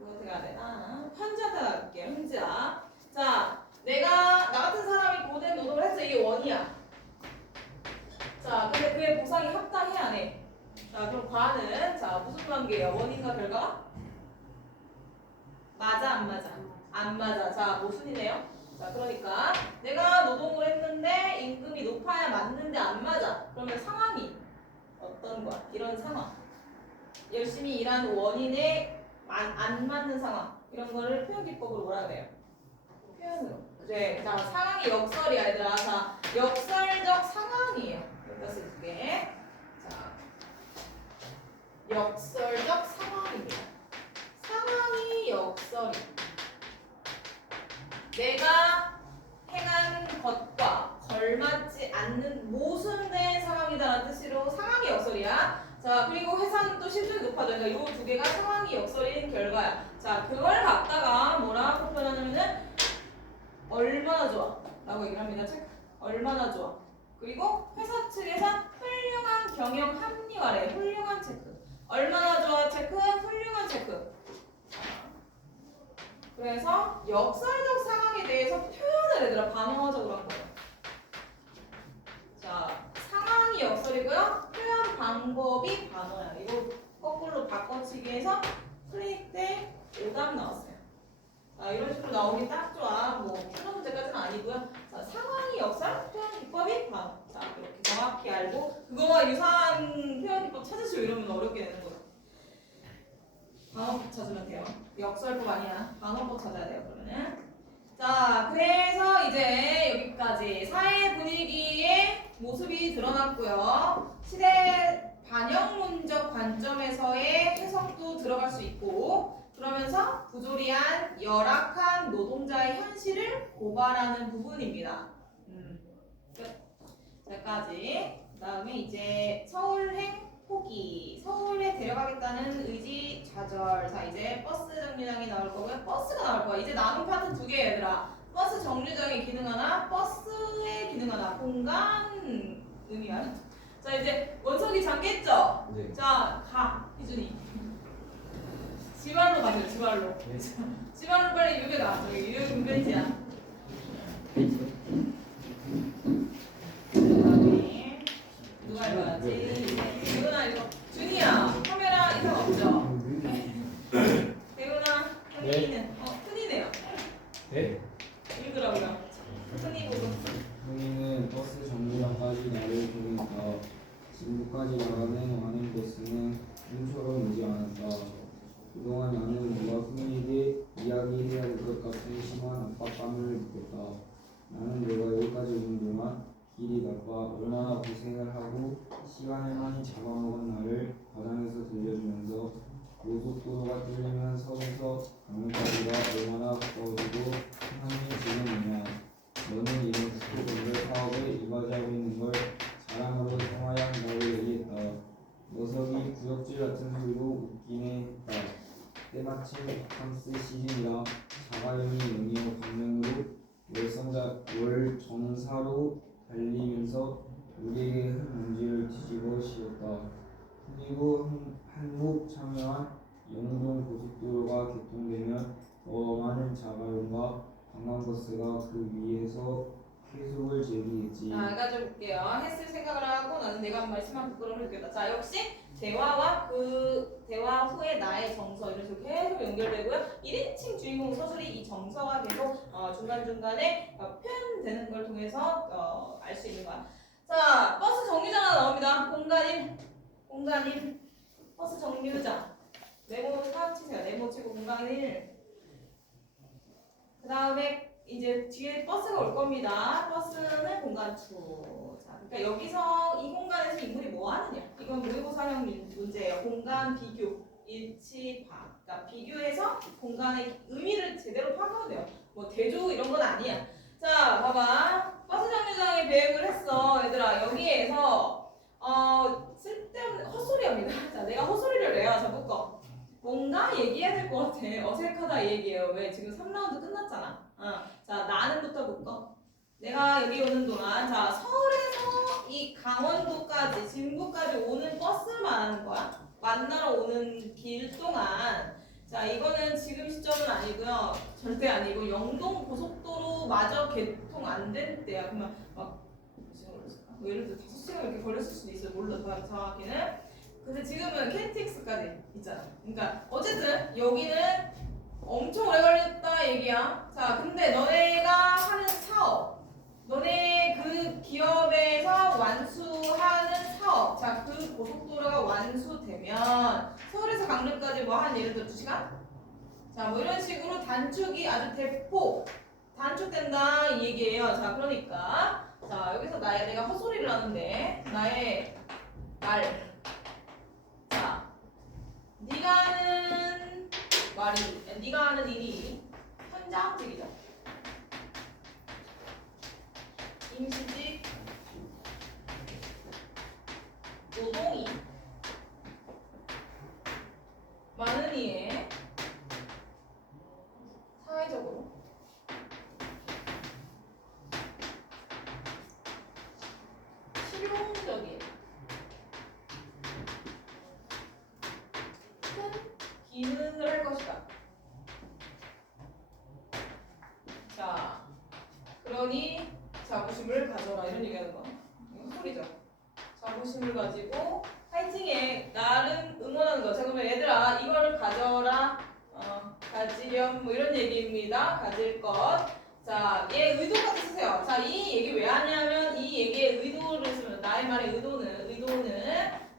이거 어떻게 해야 되나? 현지한테 나갈게요. 현지야. 자, 나 같은 사람이 고된 노동을 했어. 이게 원이야. 자, 근데 그의 보상이 합당해 안 해? 자, 그럼 과는 자 무슨 관계예요? 원인과 결과? 맞아 안 맞아? 안 맞아. 자, 모순이네요. 자, 그러니까 내가 노동을 했는데 임금이 높아야 맞는데 안 맞아. 그러면 상황이 어떤 거야? 이런 상황. 열심히 일한 원인에 안 맞는 상황. 이런 거를 표현 기법으로 뭐라 그래요? 표현으로. 네. 자, 상황이 역설이야, 얘들아. 자, 역설적 상황이에요. 여기다 쓸게. 자, 역설적 상황입니다. 상황이 역설이. 내가 행한 것과 걸맞지 않는 모순된 상황이다라는 뜻으로 상황이 역설이야. 자, 그리고 회사는 또 실적이 높아져. 그러니까 이 두 개가 상황이 역설인 결과야. 자, 그걸 갖다가 뭐라고 표현하냐면은 얼마나 좋아 라고 얘기를 합니다. 즉, 얼마나 좋아. 그리고 회사 측에서 훌륭한 경영 합리화래. 훌륭한 체크. 얼마나 좋아 체크, 훌륭한 체크. 그래서 역설적 상황에 대해서 표현을 얘들아 반어적으로 한 거예요. 자, 상황이 역설이고요. 표현 방법이 반어야. 이거 거꾸로 바꿔치기 해서 클릭 때 오답 나왔어요. 자, 이런 식으로 나오기 딱 좋아. 뭐 푸는 문제까지는 아니고요. 자, 상황이 역설, 표현 기법이 반어. 자, 이렇게 정확히 알고 그거와 유사한 표현 기법 찾으시고 이러면 어렵게 되는 거예요. 반어법 찾으면 돼요. 역설법 아니야. 반어법 찾아야 돼요. 그러면은. 자, 그래서 이제 여기까지 사회 분위기의 모습이 드러났고요. 시대 반영론적 관점에서의 해석도 들어갈 수 있고 그러면서 부조리한 열악한 노동자의 현실을 고발하는 부분입니다. 끝. 여기까지. 그 다음에 이제 서울행 포기. 서울에 데려가겠다는 의지 좌절. 자, 이제 버스 정류장이 나올 거고요. 버스가 나올 거야. 이제 남은 파트 두 개예요, 얘들아. 버스 정류장의 기능 하나, 버스의 기능 하나. 공간 의미야. 자, 이제 원석이 잠겼죠? 네. 자, 가. 희준이. 지발로 가세요, 지발로. 지발로 빨리 유교 가. 저기 유교 은변지야. 그다음에 누가 읽어야지? 대훈아 이거. 준이야, 카메라 이상 없죠? 대훈아, 현이는 흔히네요. 네? 읽으라고요. 흔히 보고. 형이는 버스 정류장까지 나를 보니까 진부까지 나가는 많은 버스는 꿈처럼 오지 않았다. 그동안 나는 뭔가 흥미있게 이야기해야 할 것 같은 심한 압박감을 느꼈다. 나는 내가 여기까지 오는 동안 길이 나빠 얼마나 고생을 하고 시간을 많이 잡아먹은 나를 과장해서 들려주면서 고속도로가 뚫리면 서울서 강릉까지가 얼마나 가까워지고 한해지느냐. 너는 이런 국토건설 사업에 이바지하고 있는 걸 자랑으로 삼아야 한다고 얘기했다. 녀석이 구역질 같은 소리로 웃기네 했다. 때마침 바캉스 시즌이라 자가용이 연이어 강릉으로 월정사로 달리면서 우리에게 한 문제를 뒤집어 씌웠다. 그리고 한국 참여한 영동 고속도로가 개통되면 더 많은 자가용과 관광버스가 그 위에서 계속을 제기했지. 자, 여기까지 볼게요. 했을 생각을 하고 나는 내가 한 말씀만 부끄러움을 느꼈다. 자, 역시 대화와 그 대화 후에 나의 정서 이런 식으로 계속 연결되고요. 1인칭 주인공 서술이 이 정서가 계속 중간중간에 표현되는 걸 통해서 알 수 있는 거야. 자, 버스 정류장가 나옵니다. 공간 1. 버스 정류장. 네모 사 치세요. 네모 치고 공간 1. 그 다음에 이제 뒤에 버스가 올 겁니다. 버스는 공간 2. 자, 그러니까 여기서 이 공간에서 인물이 뭐 하느냐? 이건 모의고사형 문제예요. 공간 비교, 일치파. 그러니까 비교해서 공간의 의미를 제대로 파악하면 돼요. 뭐 대조 이런 건 아니야. 자, 봐봐. 버스 정류장에 배역을 했어, 얘들아. 여기에서 쓸데없는 헛소리합니다. 자, 내가 헛소리를 해요. 자, 묶어. 뭔가 얘기해야 될 것 같아. 어색하다 이 얘기예요. 왜? 지금 3라운드 끝났잖아. 자, 나는부터 묶어. 내가 여기 오는 동안, 자, 서울에서 이 강원도까지, 진구까지 오는 버스를 말하는 거야. 만나러 오는 길 동안. 자, 이거는 지금 시점은 아니고요. 절대 아니고 영동 고속도로 마저 개통 안 된 때야. 그러면 막 시간 걸렸을까? 뭐 예를 들어 5시간 이렇게 걸렸을 수도 있어요. 몰라, 정확히는. 근데 지금은 KTX까지 있잖아. 그러니까 어쨌든 여기는 엄청 오래 걸렸다 얘기야. 자, 근데 너네가 하는 사업, 너네 그 기업에서 완수하는 사업, 자, 그 고속도로가 완수되면 서울에서 강릉까지 뭐 한 예를 들어 2시간? 자, 뭐 이런 식으로 단축이 아주 대폭 단축된다 이 얘기예요. 자, 그러니까 자, 여기서 내가 헛소리를 하는데 나의 말, 자, 네가 하는 말이, 네가 하는 일이 현장직이죠. 임시직 노동이 많은 이에 사회적으로 실용적인 큰 기능을 할 것이다. 자, 그러니 자부심을 가져라 이런 얘기하는 거. 이거 소리죠. 자부심을 가지고 파이팅해. 나를 응원하는 거. 자, 그러면 얘들아 이걸 가져라. 가지렴 뭐 이런 얘기입니다. 가질 것. 자, 얘 의도까지 쓰세요. 자, 이 얘기 왜 하냐면 이 얘기의 의도를 쓰면 나의 말의 의도는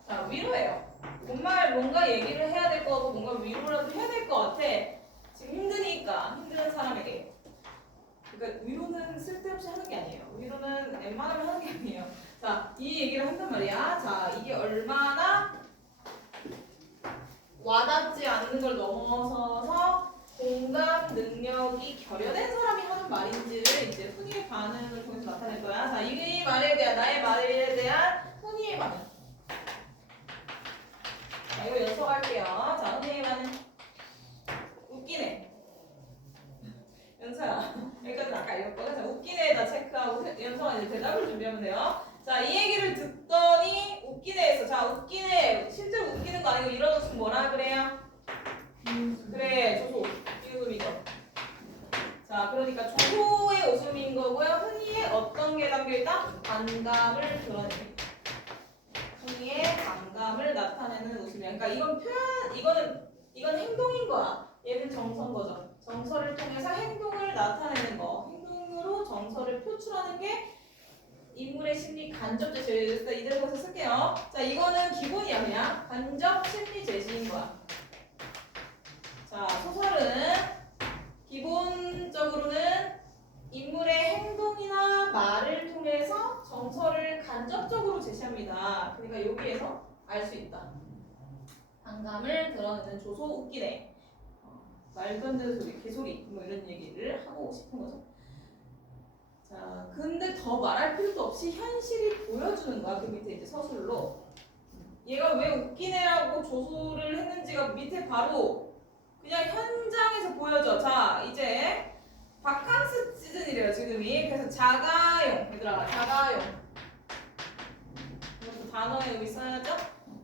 자, 위로예요. 뭔가 얘기를 해야 될 거 같고 뭔가 위로라도 해야 될 것 같아. 지금 힘드니까 힘든 사람에게. 그러니까 위로는 쓸데없이 하는 게 아니에요. 위로는 웬만하면 하는 게 아니에요. 자, 이 얘기를 한단 말이야. 자, 이게 얼마나 와닿지 않는 걸 넘어서서 공감 능력이 결여된 사람이 하는 말인지를 이제 흔히의 반응을 통해서 나타낼 거야. 자, 이 말에 대한 나의 말에 대한 흔히의 반응. 자, 이거 연속할게요. 자, 흔히의 반응. 웃기네. 연서야, 여기까지 아까 읽었거든. 자, 웃기네에다 체크하고 연서가 이제 대답을 준비하면 돼요. 자, 이 얘기를 듣더니 웃기네에서, 자, 웃기네, 실제로 웃기는 거 아니고 이런 웃음 뭐라 그래요? 그래, 조소, 비웃음이죠. 자, 그러니까 조소의 웃음인 거고요. 흔히의 어떤 게 담겨있다? 반감을 드러내는. 흔히의 반감을 나타내는 웃음이야. 그러니까 이건 이건 행동인 거야. 얘는 정서인 거죠. 정서를 통해서 행동을 나타내는 거. 행동으로 정서를 표출하는 게 인물의 심리 간접 제시를 이대로 쓸게요. 자, 이거는 기본이야. 그냥 간접 심리 제시인 거야. 자, 소설은 기본적으로는 인물의 행동이나 말을 통해서 정서를 간접적으로 제시합니다. 그러니까 여기에서 알 수 있다. 반감을 드러내는 조소 웃기네. 말도 안 되는 소리, 개소리 뭐 이런 얘기를 하고 싶은 거죠. 자, 근데 더 말할 필요도 없이 현실이 보여주는 거야. 그 밑에 이제 서술로 얘가 왜 웃기네라고 조소를 했는지가 밑에 바로 그냥 현장에서 보여줘. 자, 이제 바캉스 시즌이래요 지금이. 그래서 자가용 얘들아 자가용 이것도 단어에 여기 써야죠.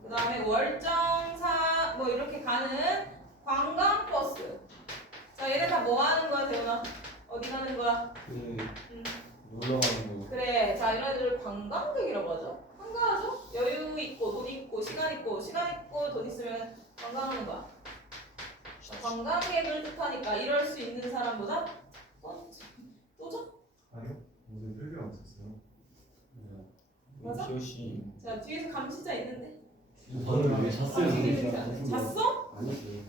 그 다음에 월정사 뭐 이렇게 가는 관광버스. 자 얘네 다 뭐 하는 거야 대훈아? 어디 가는 거야? 놀러 가는 거. 그래 자 이런 애들을 관광객이라고 하죠. 한가하죠? 여유 있고 돈 있고 시간 있고 돈 있으면 관광하는 거야. 관광객을 뜻하니까 이럴 수 있는 사람보다 또죠? 아니요? 오늘 필기가 없었어요. 맞아? 지효씨. 자 뒤에서 감시자 있는데 방금 왜 잤어요? 잤어? 안 했어요.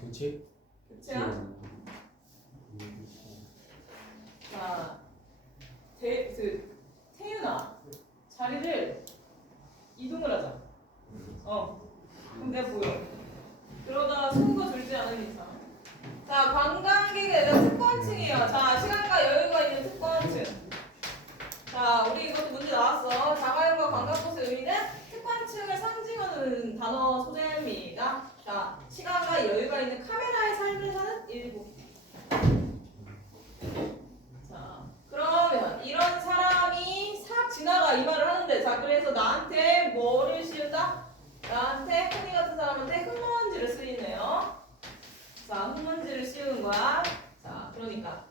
교체? 교체야? 자 태윤아 자리를 이동을 하자. 그럼 내가 보여. 그러다 손도 들지 않은 이상. 자 관광객에 대한 특권층이에요. 자 시간과 여유가 있는 특권층. 자 우리 이것도 문제 나왔어. 자가용과 관광버스의 의미는 특권층을 상징하는 단어 소재입니다. 자 시간과 여유가 있는 카메라의 삶을 사는 일부. 자 그러면 이런 사람이 싹 지나가 이 말을 하는데 자 그래서 나한테 뭐를 씌운다? 나한테 흔히 같은 사람한테 흙먼지를 쓰이네요. 자 흙먼지를 씌우는 거야. 자 그러니까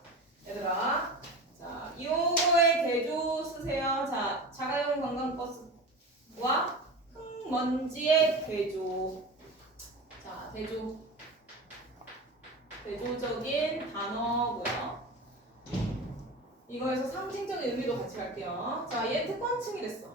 얘들아 자 요거의 대조 쓰세요. 자 자가용 관광버스와 흙먼지의 대조. 자 대조적인 단어고요. 이거에서 상징적인 의미도 같이 갈게요. 자 얘 특권층이 됐어.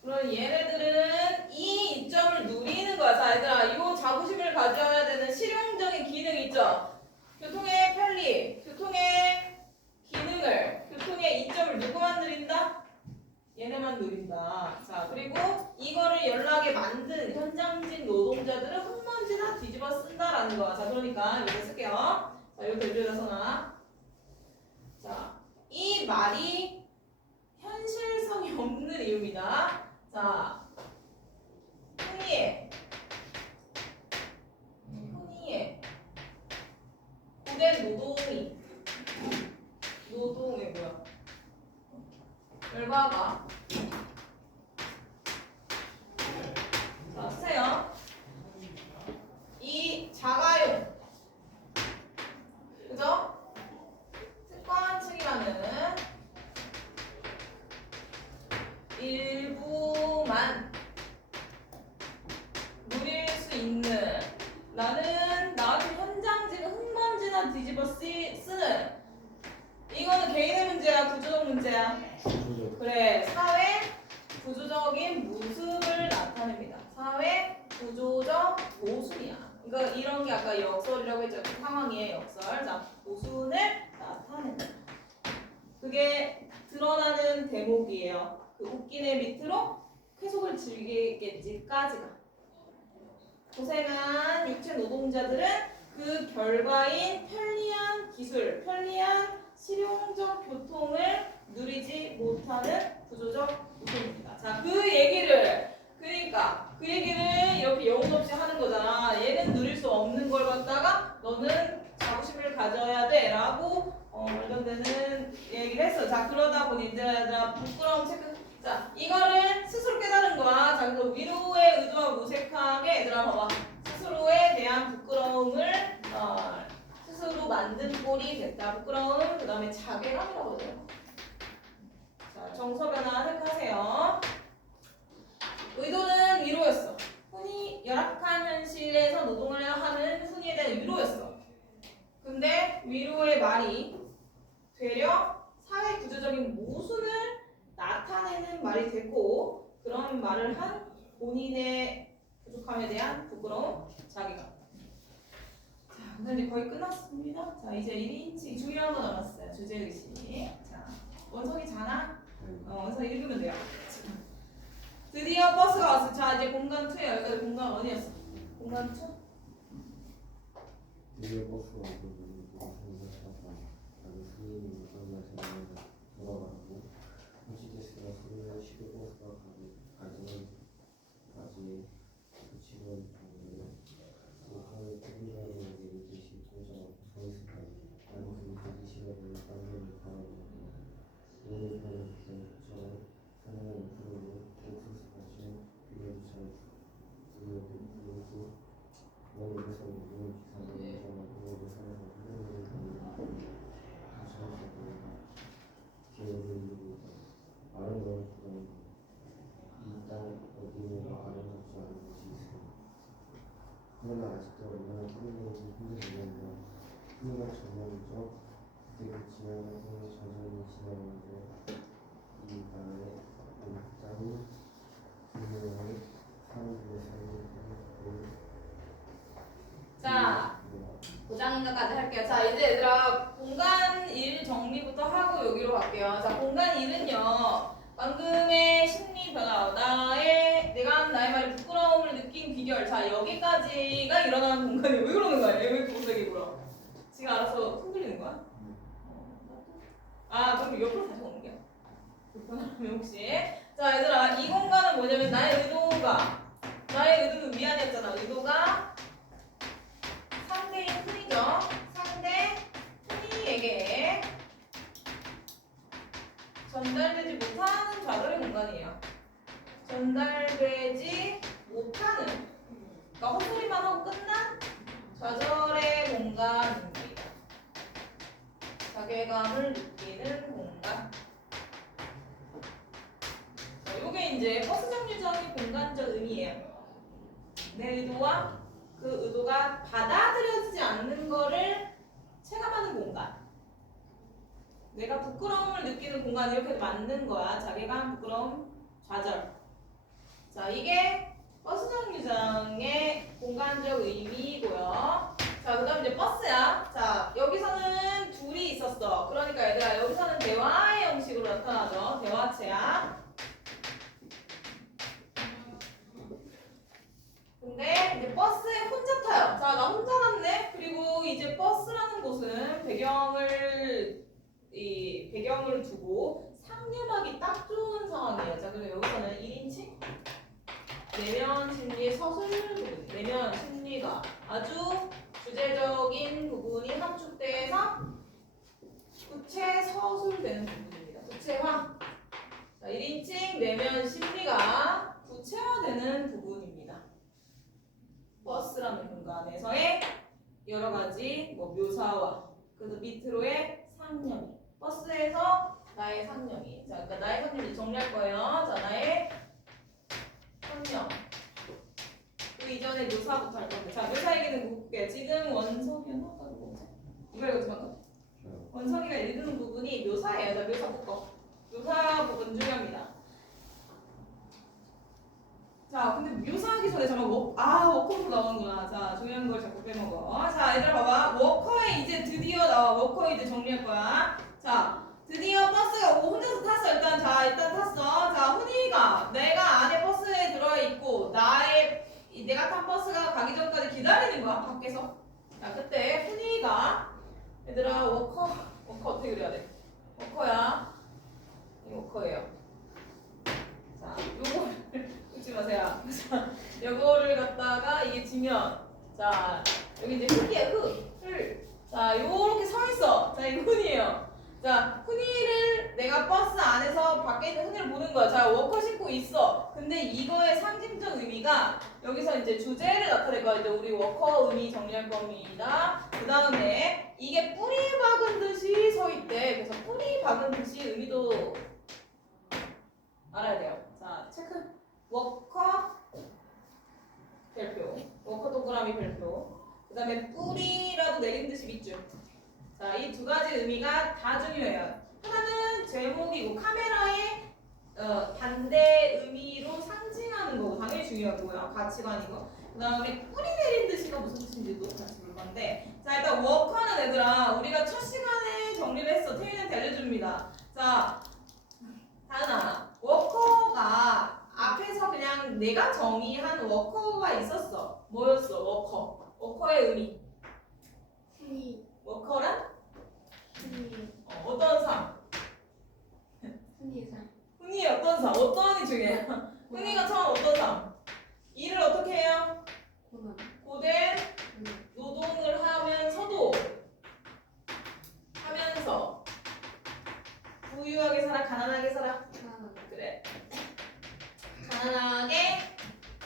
그럼 얘네들은 이 이점을 누리는 거야. 자 얘들아 이 자부심을 가져야 되는 실용적인 기능이 있죠. 교통의 편리, 교통의 기능을, 교통의 이점을 누구만 누린다? 얘네만 누린다. 자 그리고 이거를 연락에 만든 현장직 노동자들은 흙먼지나 뒤집어 쓴다라는 거야. 자 그러니까 이거 쓸게요. 자 이거 대조해서 나. 자 이 말이 현실성이 없는 이유입니다. 자, 흔히의 고된 노동이 뭐야? 결과가 자 쓰세요. 이 자가용 그죠? 특권층이라는 일부만 누릴 수 있는 나는 나한테 현장직은 흙먼지나 뒤집어 쓰는 이거는 개인의 문제야 구조적 문제야? 구조적. 그래 사회 구조적인 모습을 나타냅니다. 사회 구조적 모순이야. 그러니까 이런 게 아까 역설이라고 했죠. 그 상황의 역설. 자 모순을 나타낸다. 그게 드러나는 대목이에요. 그 웃기네 밑으로 쾌속을 즐기겠지까지가. 고생한 육체 노동자들은 그 결과인 편리한 기술, 편리한 실용적 교통을 누리지 못하는 구조적 모순입니다. 자, 그 얘기를 그러니까 그 얘기를 이렇게 영혼 없이 하는 거잖아. 얘는 누릴 수 없는 걸 갖다가 너는 자부심을 가져야 돼라고 말도 안 되는 얘기를 했어. 자, 그러다 보니 얘들아 부끄러움 체크. 자, 이거를 스스로 깨달은 거야. 자, 그래서 위로의 의도와 무색하게 얘들아 봐봐. 스스로에 대한 부끄러움을 스스로 만든 꼴이 됐다. 부끄러움, 그 다음에 자괴감이라고 해요. 자, 정서 변화 체크하세요. 의도는 위로였어. 흔히 열악한 현실에서 노동을 하는 흔히에 대한 위로였어. 근데 위로의 말이 되려 사회 구조적인 모순을 나타내는 말이 됐고 그런 말을 한 본인의 부족함에 대한 부끄러움, 자괴감. 자, 오늘 이제 거의 끝났습니다. 자, 이제 1인칭 중요한 거 남았어요. 주제의식. 자, 원성이 자나? 원성이 읽으면 돼요. 드디어 버스가 왔어. 자, 이제 공간 2에 여기까지 공간 1이었어. 공간 2? 드디어 버스가 왔고 돌아가고 현시데스가 소리를 시도 버스가 가지는 까지 붙이고 하는 태블릿에 대시 꽂아 보였을까? 나는 그 대기실에 딴데를 바라보고 흐르는 힘든 물건이다. 흐르는 전문이죠. 그때 지나가서 전선이 지나오는데 이 나라의 문장이 분명히 사람들의 삶을 자, 고장인가까지 할게요. 자, 이제 얘들아 공간 1 정리부터 하고 여기로 갈게요. 자, 공간 1은요. 방금의 심리 변화, 내가 나의 말에 부끄러움을 느낀 비결. 자, 여기까지가 일어나는 공간이에요. 왜 그러는 거야? 얘 왜 이렇게 못되게 굴어? 지가 알아서 흔들리는 거야? 아, 그럼 옆으로 다시 옮겨. 불편하면 혹시. 자, 얘들아, 이 공간은 뭐냐면 나의 의도는 위안이었잖아. 의도가 상대인 흔히죠. 상대 흔히에게 전달되지 못하는 좌절의 공간이에요. 전달되지 못하는, 그러니까 헛소리만 하고 끝난 좌절의 공간입니다. 자괴감을 느끼는 공간. 자, 요게 이제 버스 정류장의 공간적 의미예요. 내 의도와 그 의도가 받아들여지지 않는 거를 체감하는 공간. 내가 부끄러움을 느끼는 공간 이렇게 맞는 거야. 자괴감, 부끄러움, 좌절. 자, 이게 버스 정류장의 공간적 의미고요. 자, 그 다음 이제 버스야. 자, 여기서는 둘이 있었어. 그러니까 얘들아, 여기서는 대화의 형식으로 나타나죠. 대화체야. 근데 이제 버스에 혼자 타요. 자, 나 혼자 탔네. 그리고 이제 버스라는 곳은 배경을 두고 상념하기 딱 좋은 상황이에요. 자, 그리고 여기서는 1인칭 내면 심리의 서술 부분, 내면 심리가 아주 주제적인 부분이 함축돼서 구체 서술되는 부분입니다. 구체화. 자, 1인칭 내면 심리가 구체화되는 부분입니다. 버스라는 공간에서의 여러 가지 묘사와 그 밑으로의 상념이, 버스에서 나의 상념이. 자, 그러니까 나의 상념이 정리할 거예요. 자, 나의 상념. 그 이전에 묘사부터 할 건데. 자, 묘사 얘기는 묻게. 지금 원석이었나? 이거 읽었지만 원석이가 읽는 부분이 묘사예요. 자, 묘사 묶어. 묘사 부분 중요합니다. 자, 근데 묘사하기 전에 잠깐 워커도 나오는구나. 자, 중요한 걸 자꾸 빼먹어. 자, 얘들아 봐봐. 워커에 이제 드디어 나와. 워커에 이제 정리할 거야. 자, 드디어 버스가 오고 혼자서 탔어. 일단 탔어. 자, 훈이가 내가 안에 버스에 들어있고 내가 탄 버스가 가기 전까지 기다리는 거야. 밖에서. 자, 그때 훈이가 얘들아 워커 어떻게 그려야 돼? 워커야. 이 워커예요. 자, 요거를 웃지 마세요. 자, 요거를 갖다가 이게 지면, 자, 여기 이제 흙이야, 흙. 자, 요렇게 서 있어. 자, 이거 훈이에요. 자, 훈이를 내가 버스 안에서 밖에 있는 훈이를 보는 거야. 자, 워커 신고 있어. 근데 이거의 상징적 의미가 여기서 이제 주제를 나타낼 거야. 이제 우리 워커 의미 정리할 겁니다. 그 다음에 이게 뿌리 박은 듯이 서 있대. 그래서 뿌리 박은 듯이 의미도 알아야 돼요. 자, 체크. 워커 별표. 워커 동그라미 별표. 그 다음에 뿌리라도 내린 듯이 밑줄. 자, 이 두 가지 의미가 다 중요해요. 하나는 제목이고 카메라의 반대 의미로 상징하는 거고 당연히 중요하고요. 가치관이고. 그 다음에 뿌리 내린 듯이가 무슨 뜻인지도 같이 볼 건데. 자, 일단 워커는 얘들아 우리가 첫 시간에 정리를 했어. 태희한테 알려줍니다. 자, 다은아, 워커가 앞에서 그냥 내가 정의한 워커가 있었어. 뭐였어? 워커의 의미. 워커란? 어떤 삶? 흔히 어떤 삶? 어떤 이 중에? 흔히가 처음 어떤 삶? 일을 어떻게 해요? 고된 노동을 하면서 부유하게 살아, 가난하게 살아? 그래. 가난하게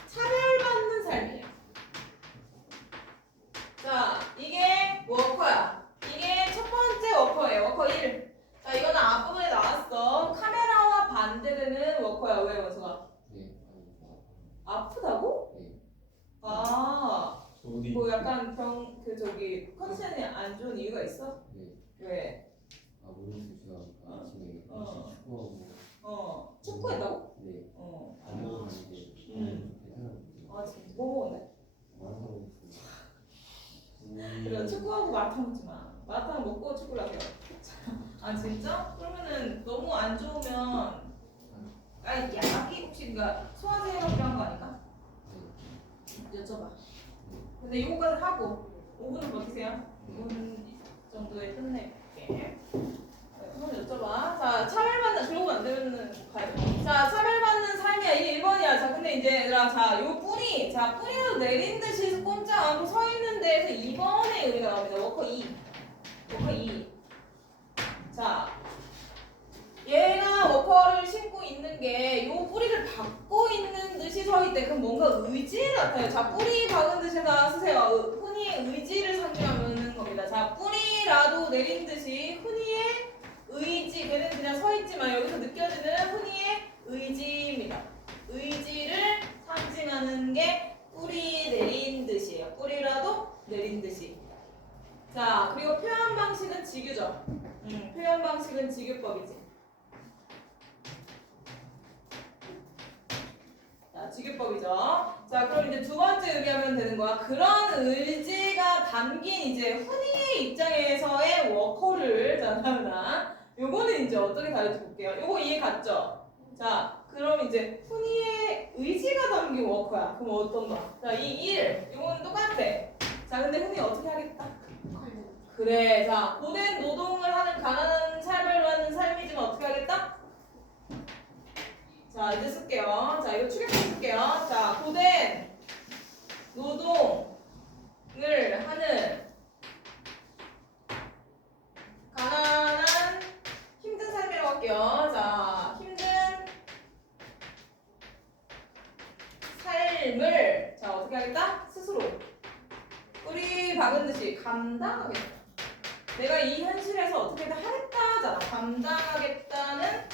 차별받는 삶이에요. 자, 그 저기 컨디션이 안 좋은 이유가 있어? 네. 왜? 아무리 제가 아침에 어. 축구하고 축구했다고? 네. 어. 안 먹었는데 괜찮았는데 아 진짜 뭐 먹었네? 마라탕 먹었어요. 그래 축구하고 마라탕 먹지 마. 마라탕 먹고 축구를 하세요. 아 진짜? 그러면은 너무 안 좋으면 아니 약이 혹시 그니까 소화제가 필요한 거 아닐까? 여쭤봐. 근데 이거까지 하고 5분은 버티세요. 5분 정도에 끝낼게. 한번 여쭤봐. 자, 차별받는, 그러고 안 되면은 가야 돼. 자, 차별받는 삶이야. 이게 1번이야. 자, 근데 이제 얘들아, 자, 요 뿌리. 자, 뿌리로 내린 듯이 꼼짝 않고 서 있는 데에서 2번의 의미가 나옵니다. 워커 2. 워커 2. 자, 얘가 워커를 신고 있는 게 요 뿌리를 박고 있는 듯이 서 있대. 그럼 뭔가 의지를 나타내요. 자, 뿌리 박은 듯이다 쓰세요. 흔히의 의지를 상징하는 겁니다. 자, 뿌리라도 내린 듯이 흔히의 의지. 걔는 그냥 서 있지만 여기서 느껴지는 흔히의 의지입니다. 의지를 상징하는 게 뿌리 내린 듯이에요. 뿌리라도 내린 듯이. 자, 그리고 표현 방식은 직유죠. 표현 방식은 직유법이지. 자, 직유법이죠. 자, 그럼 이제 두 번째 의미하면 되는 거야. 그런 의지가 담긴 이제 훈이의 입장에서의 워커를 나타나. 요거는 이제 어떻게 다를지 볼게요. 요거 이해 갔죠? 자, 그럼 이제 훈이의 의지가 담긴 워커야. 그럼 어떤 거? 자, 이 일, 요거는 똑같아. 자, 근데 훈이 어떻게 하겠다? 그래, 자, 고된 노동을 하는 가난한 삶을 하는 삶이지만 어떻게 하겠다? 자, 이제 쓸게요. 자, 이거 추격해 쓸게요. 자, 고된 노동을 하는 가난한 힘든 삶이라고 할게요. 자, 힘든 삶을 자, 어떻게 하겠다? 스스로 뿌리 박은 듯이 감당하겠다. 내가 이 현실에서 어떻게든 하겠다잖아. 감당하겠다는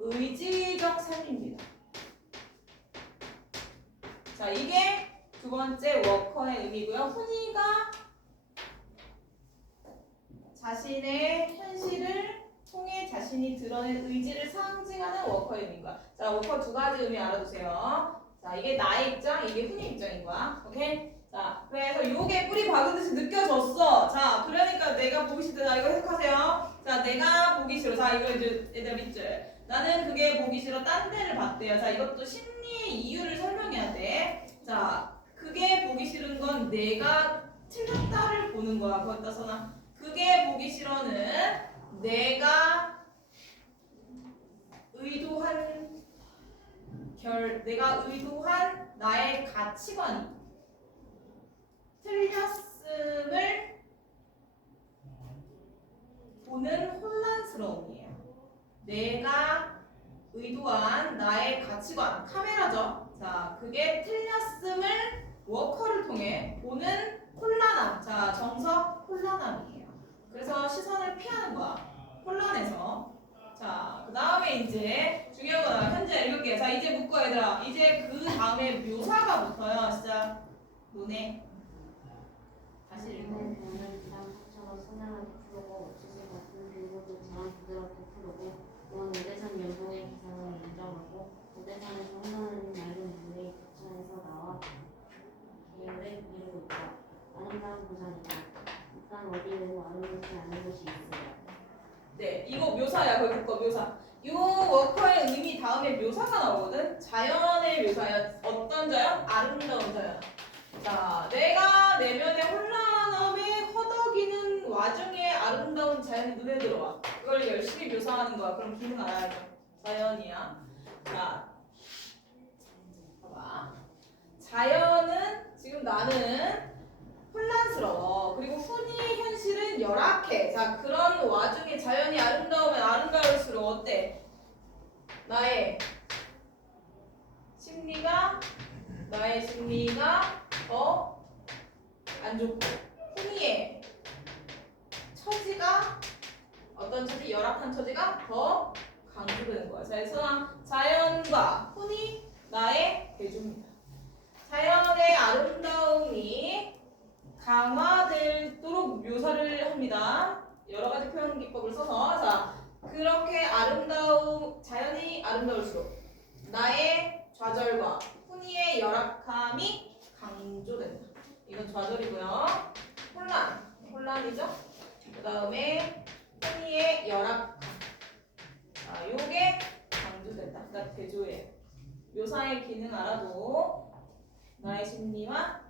의지적 삶입니다. 자, 이게 두 번째 워커의 의미고요. 훈이가 자신의 현실을 통해 자신이 드러낸 의지를 상징하는 워커의 의미인 거야. 자, 워커 두 가지 의미 알아두세요. 자, 이게 나의 입장, 이게 훈이 입장인 거야. 오케이? 자, 그래서 요게 뿌리 박은 듯이 느껴졌어. 자, 그러니까 내가 보기 싫다. 자, 이거 해석하세요. 자, 내가 보기 싫어. 자, 이거 이제 얘들 밑줄. 나는 그게 보기 싫어. 딴 데를 봤대요. 자, 이것도 심리의 이유를 설명해야 돼. 자, 그게 보기 싫은 건 내가 틀렸다를 보는 거야. 거기다 써놔. 그게 보기 싫어는 내가 의도한 내가 의도한 나의 가치관이 틀렸음을 보는 혼란스러움이에요. 내가 의도한 나의 가치관, 카메라죠. 자, 그게 틀렸음을 워커를 통해 보는 혼란함. 자, 정석 혼란함이에요. 그래서 시선을 피하는 거야. 혼란해서. 자, 그 다음에 이제 중요한 건 현재 읽을게요. 자, 이제 묶어 얘들아. 이제 그 다음에 묘사가 붙어요. 진짜 눈에. 다시 읽어. 저는 부담처럼 선명하게 풀고 주제 같은 글보도 잘 부드럽게 풀고 또한 오대산 연봉의 기상을 인정하고 오대산에서 흘러나는 맑은 물의 부천에서 나와 계획을 이루고 있다. 아름다운 부산이다. 일단 어디에도 아름답지 않은 곳이 있어요. 네, 이거 묘사야. 거기 묶어 묘사. 요 워커의 의미 다음에 묘사가 나오거든. 자연의 묘사야. 어떤 자연? 아름다운 자연. 자, 내가 내면의 혼란함에 허덕이는 와중에 아름다운 자연이 눈에 들어와. 그걸 열심히 묘사하는 거야. 그럼 기능 알아야죠. 자연이야. 자, 봐봐. 자연은 지금 나는 혼란스러워. 그리고 훈이의 현실은 열악해. 자, 그런 와중에 자연이 아름다우면 아름다울수록 어때? 나의 심리가 더 안 좋고 훈이의 처지가 어떤 처지? 열악한 처지가 더 강조되는 거야. 자, 그래서 자연과 훈이 나의 대조입니다. 자연 묘사를 합니다. 여러 가지 표현 기법을 써서 자 그렇게 자연이 아름다울수록 나의 좌절과 훈이의 열악함이 강조된다. 이건 좌절이고요. 혼란이죠. 그 다음에 훈이의 열악함. 자, 요게 강조된다. 그러니까 대조예요. 묘사의 기능 알아도 나의 심리와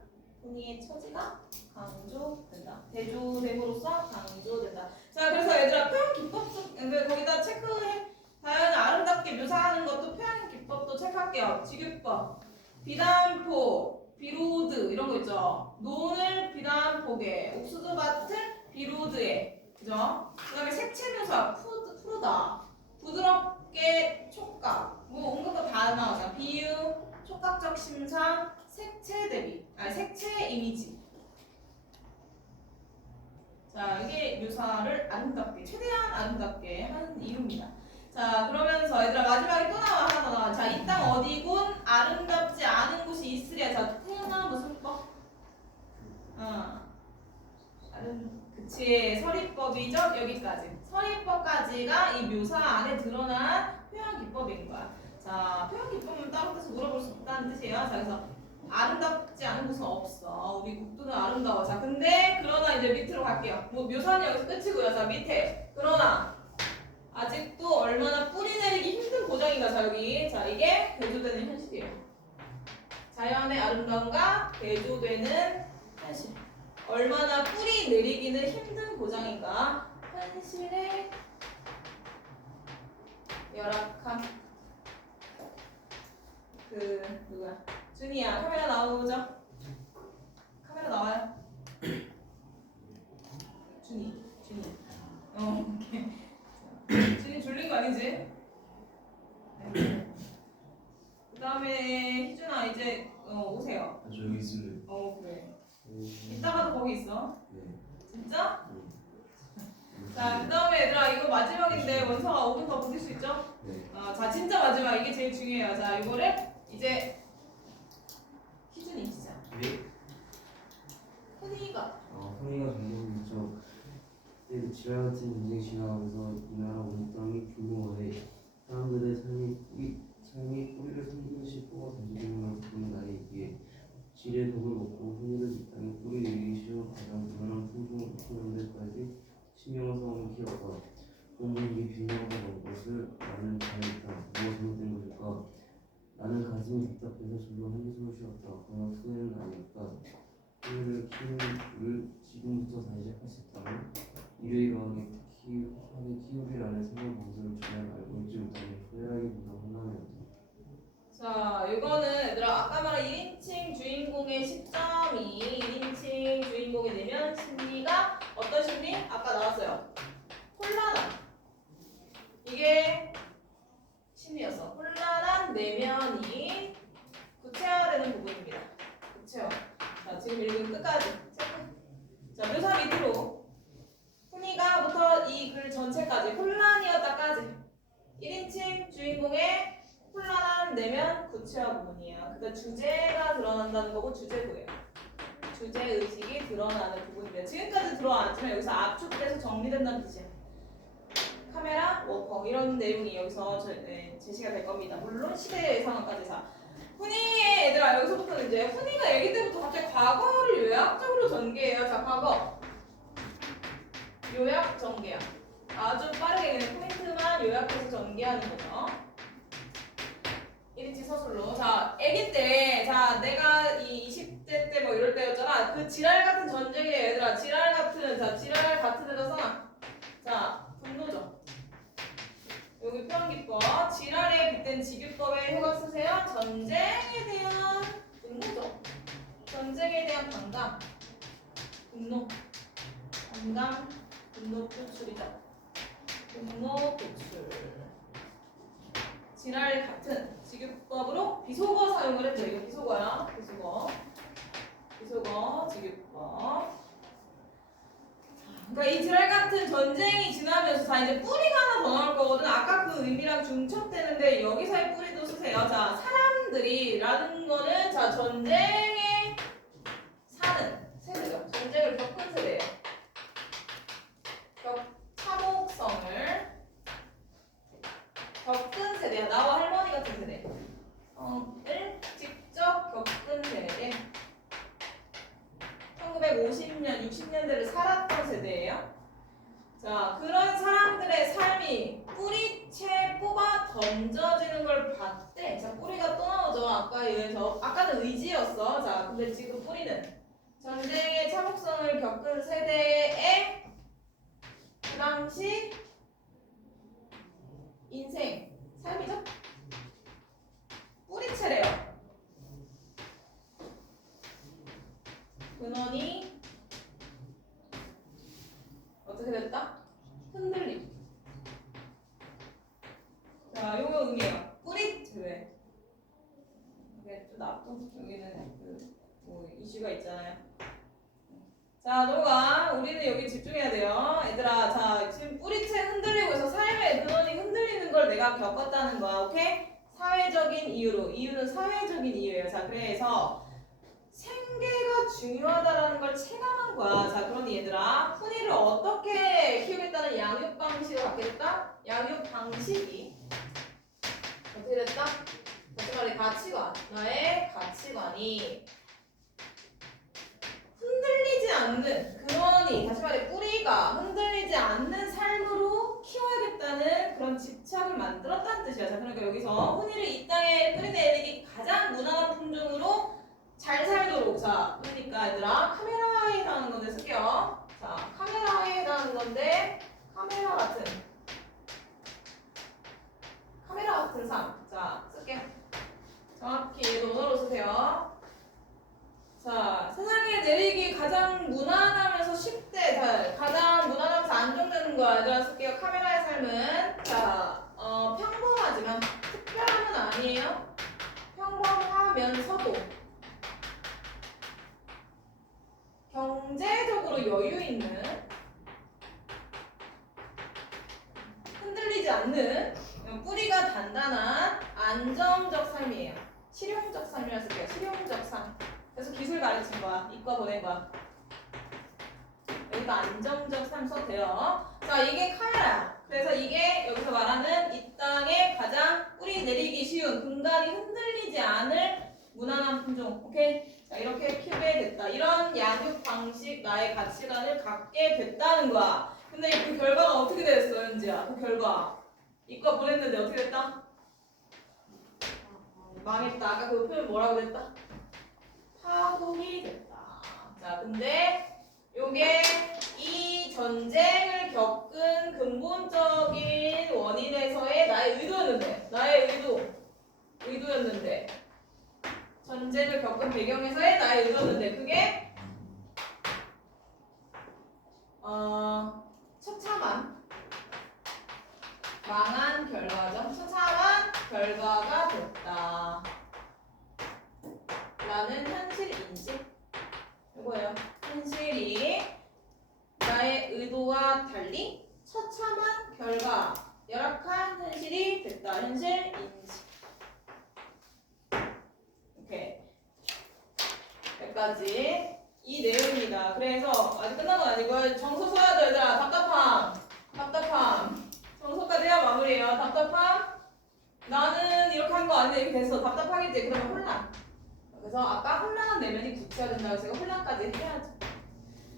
훈이의 처지가 강조된다. 대조됨으로써 강조된다. 자, 그래서 얘들아 표현 기법 거기다 체크해. 자연을 아름답게 묘사하는 것도 표현 기법도 체크할게요. 지규법, 비단포, 비로드 이런 거 있죠. 논을 비단포게, 옥수수밭을 비로드에, 그죠? 그다음에 색채 묘사, 푸르다, 부드럽게 촉각, 뭐 온갖 거 다 나오죠. 비유, 촉각적 심상, 색채 대비, 색채 이미지. 자, 이게 묘사를 아름답게, 최대한 아름답게 하는 이유입니다. 자, 그러면서 얘들아 마지막에 또 나와 하나 더 나와. 자, 이 땅 어디군 아름답지 않은 곳이 있으랴. 자, 태어나 무슨 법? 그치, 서리법이죠. 여기까지. 서리법까지가 이 묘사 안에 드러난 표현 기법인 거야. 자, 표현 기법은 따로 뜻을 물어볼 수 없다는 뜻이에요. 자, 그래서 아름답지 않은 곳은 없어. 우리 국도는 아름다워. 자, 근데 그러나 이제 밑으로 갈게요. 뭐 묘사는 여기서 끝이고요. 자, 밑에. 그러나 아직도 얼마나 뿌리 내리기 힘든 고장인가. 자, 여기. 자, 이게 대조되는 현실이에요. 자연의 아름다움과 대조되는 현실. 얼마나 뿌리 내리기는 힘든 고장인가. 현실의 열악함. 누구야? 준이야, 카메라 나오죠? 카메라 나와요? 준이. 오케이. 준이 졸린 거 아니지? 그 다음에 희준아 이제 오세요. 저 여기 있을래요. 그래. 이따가도 거기 있어. 네. 진짜? 자, 그 다음에 얘들아 이거 마지막인데 원서가 5분 더 보실 수 있죠? 네. 자, 진짜 마지막. 이게 제일 중요해요. 자, 이거를 이제 희준이 진짜. 네. 훈이가 소리가 점점 있죠. 그때 지랄 같은 인생이 지나가면서 이 나라 온 땅이 조용하네. 사람들의 삶이 뿌리를 손들듯이 뽑아 던지는 걸 보는 나에게 지뢰 독을 먹고 흔히들 이 땅에 뿌리 내리기 쉬운 가장 무난한 품종 데까지 신명을 써오는 기억과 본능이 균형을 먹은 것을 나는 잘했다. 무엇 잘못된 것일까? 나는 가슴이 답답해서 절로 한숨을 쉬었다. 그러나 후회는 아니었다. 후회를 키우를 지금부터 다시 시작할 수 있다면 일요일 강하게 키우리라는 생각 모습을 전혀 알고 있지 못하는 후회라기보다 혼란이었다. 자, 이거는 얘들아 아까 말한 1인칭 주인공의 시점이 1인칭 주인공이 되면 심리가 어떤 심리? 아까 나왔어요. 혼란함. 이게 심리였어. 혼란한 내면이 구체화되는 부분입니다. 구체화. 자, 지금 읽은 끝까지 체크. 자, 묘사 밑으로 훈이가부터 이 글 전체까지 혼란이었다까지 1인칭 주인공의 혼란한 내면 구체화 부분이에요. 그러니까 주제가 드러난다는 거고 주제고예요. 주제 의식이 드러나는 부분이에요. 지금까지 들어왔지만 여기서 압축돼서 정리된다는 뜻이에요. 카메라, 워커 이런 내용이 여기서 제시가 될 겁니다. 물론 시대 상황까지 다. 훈이의 얘들아 여기서부터는 이제 훈이가 얘기 때부터 갑자기 과거를 요약적으로 전개해요. 자, 과거 요약 전개야. 아주 빠르게 그냥 포인트만 요약해서 전개하는 거죠. 1인칭 서술로. 자, 아기 때, 자, 내가 이 20대 때 뭐 이럴 때였잖아. 그 지랄 같은 전쟁에 얘들아, 지랄 같은 데다 써. 자, 분노죠. 여기 표현기법. 지랄에 빗댄 지규법의 효과 쓰세요. 전쟁에 대한 분노죠. 전쟁에 대한 반감, 분노, 반감, 분노 표출이죠. 분노 표출. 지랄 같은 지규법으로 비속어 사용을 했죠. 이거 비속어야. 비속어 지규법. 그러니까 이 지랄 같은 전쟁이 지나면서 자 이제 뿌리가 하나 더 나올 거거든. 아까 그 의미랑 중첩되는데 여기서의 뿌리도 쓰세요. 자, 사람들이라는 거는 자 전쟁에 사는 세대죠. 전쟁을 겪은 세대예요. 50년, 60년대를 살았던 세대예요. 자, 그런 사람들의 삶이 뿌리채 뽑아 던져지는 걸 봤대. 자, 뿌리가 또 나오죠. 아까 의해서. 아까는 의지였어. 자, 근데 지금 뿌리는 전쟁의 참혹성을 겪은 세대의 그 당시 인생, 삶이죠? 뿌리채래요. 근원이 어떻게 됐다? 흔들림. 자, 요거 의미예요. 뿌리채. 이게 또 나쁜 여기는 뭐 이슈가 있잖아요. 자, 넘어가. 우리는 여기 집중해야 돼요. 얘들아, 자, 지금 뿌리채 흔들리고 있어. 삶의 근원이 흔들리는 걸 내가 겪었다는 거야. 오케이? 사회적인 이유로. 이유는 사회적인 이유예요. 자, 그래서 생계가 중요하다라는 걸 체감한 거야. 자, 그러니 얘들아, 훈이를 어떻게 키우겠다는 양육 방식을 갖게 됐다? 양육 방식이 어떻게 됐다? 다시 말해 가치관. 나의 가치관이 흔들리지 않는 근원이, 다시 말해 뿌리가 흔들리지 않는 삶으로 키워야겠다는 그런 집착을 만들었다는 뜻이야. 자, 그러니까 여기서 훈이를 이 땅에 뿌리내리기 가장 무난한 품종으로 잘 살도록. 자, 그러니까 얘들아, 카메라에다는 건데 쓸게요. 자, 카메라에다는 건데 카메라 같은 삶. 자, 쓸게요. 정확히 논어로 쓰세요. 자, 세상에 내리기 가장 무난하면서 쉽대. 자, 가장 무난하면서 안정되는 거야. 얘들아, 쓸게요. 카메라의 삶은 자, 평범하지만 특별함은 아니에요. 평범하면서도 경제적으로 여유 있는, 흔들리지 않는, 뿌리가 단단한 안정적 삶이에요. 실용적 삶이라 쓸게요. 실용적 삶. 그래서 기술 가르친 거야. 이과 보낸 거야. 여기도 안정적 삶 써도 돼요. 자, 이게 카메라야. 그래서 이게 여기서 말하는 이 땅에 가장 뿌리 내리기 쉬운, 근간이 흔들리지 않을 무난한 품종. 오케이? 자, 이렇게 키우게 됐다. 이런 양육 방식, 나의 가치관을 갖게 됐다는 거야. 근데 그 결과가 어떻게 됐어, 현지야? 그 결과. 이과 보냈는데 어떻게 됐다? 망했다. 아까 그 표현 뭐라고 그랬다? 파국이 됐다. 자, 근데 요게 이 전쟁을 겪은 근본적인 원인에서의 나의 의도였는데, 의도였는데, 전쟁을 겪은 배경에서의 나의 의도였는데, 그게 처참한 망한 결과죠. 처참한 결과가 됐다. 라는 현실 인식. 이거예요. 현실이 나의 의도와 달리 처참한 결과, 열악한 현실이 됐다. 현실 인식. 오케이. 여기까지 이 내용입니다. 그래서 아직 끝난 건 아니고요. 정서 써야죠, 얘들아. 답답함. 정서까지 해야 마무리예요. 답답함. 나는 이렇게 한 거 아닌데 이렇게 됐어. 답답하겠지. 그러면 혼란. 그래서 아까 혼란한 내면이 굳혀야 된다고 해서 혼란까지 해야죠.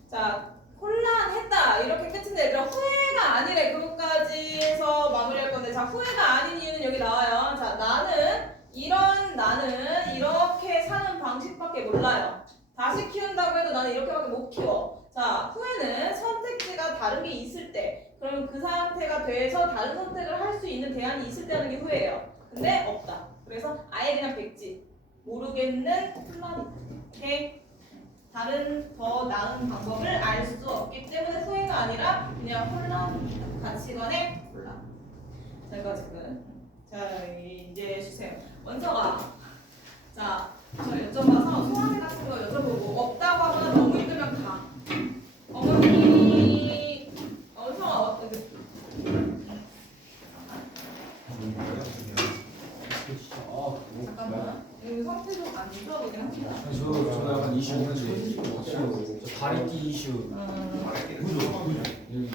자, 혼란했다. 이렇게 끝인데 얘들아, 후회가 아니래. 그것까지 해서 마무리할 건데, 자, 후회가 아닌 이유는 여기 나와요. 자, 나는 이렇게 사는 방식밖에 몰라요. 다시 키운다고 해도 나는 이렇게밖에 못 키워. 자, 후회는 선택지가 다른 게 있을 때, 그러면 그 상태가 돼서 다른 선택을 할 수 있는 대안이 있을 때 하는 게 후회예요. 근데 없다. 그래서 아예 그냥 백지. 모르겠는 혼란이다. 오케이? 다른 더 나은 방법을 알 수 없기 때문에 후회가 아니라 그냥 혼란, 가치관의 혼란. 자, 이거 지금. 자, 이제 주세요. 원서가. 자, 저 여쭤봐서 소화제 같은 거 여쭤보고 없다고 하거나 너무 힘들면 가. 어머니, 원서가 어떻게? 잠깐만. 여기 상태 좀 안 좋아 보긴 합니다. 저 약간 이슈 있는데 저 다리띠 이슈. 말할게. 여기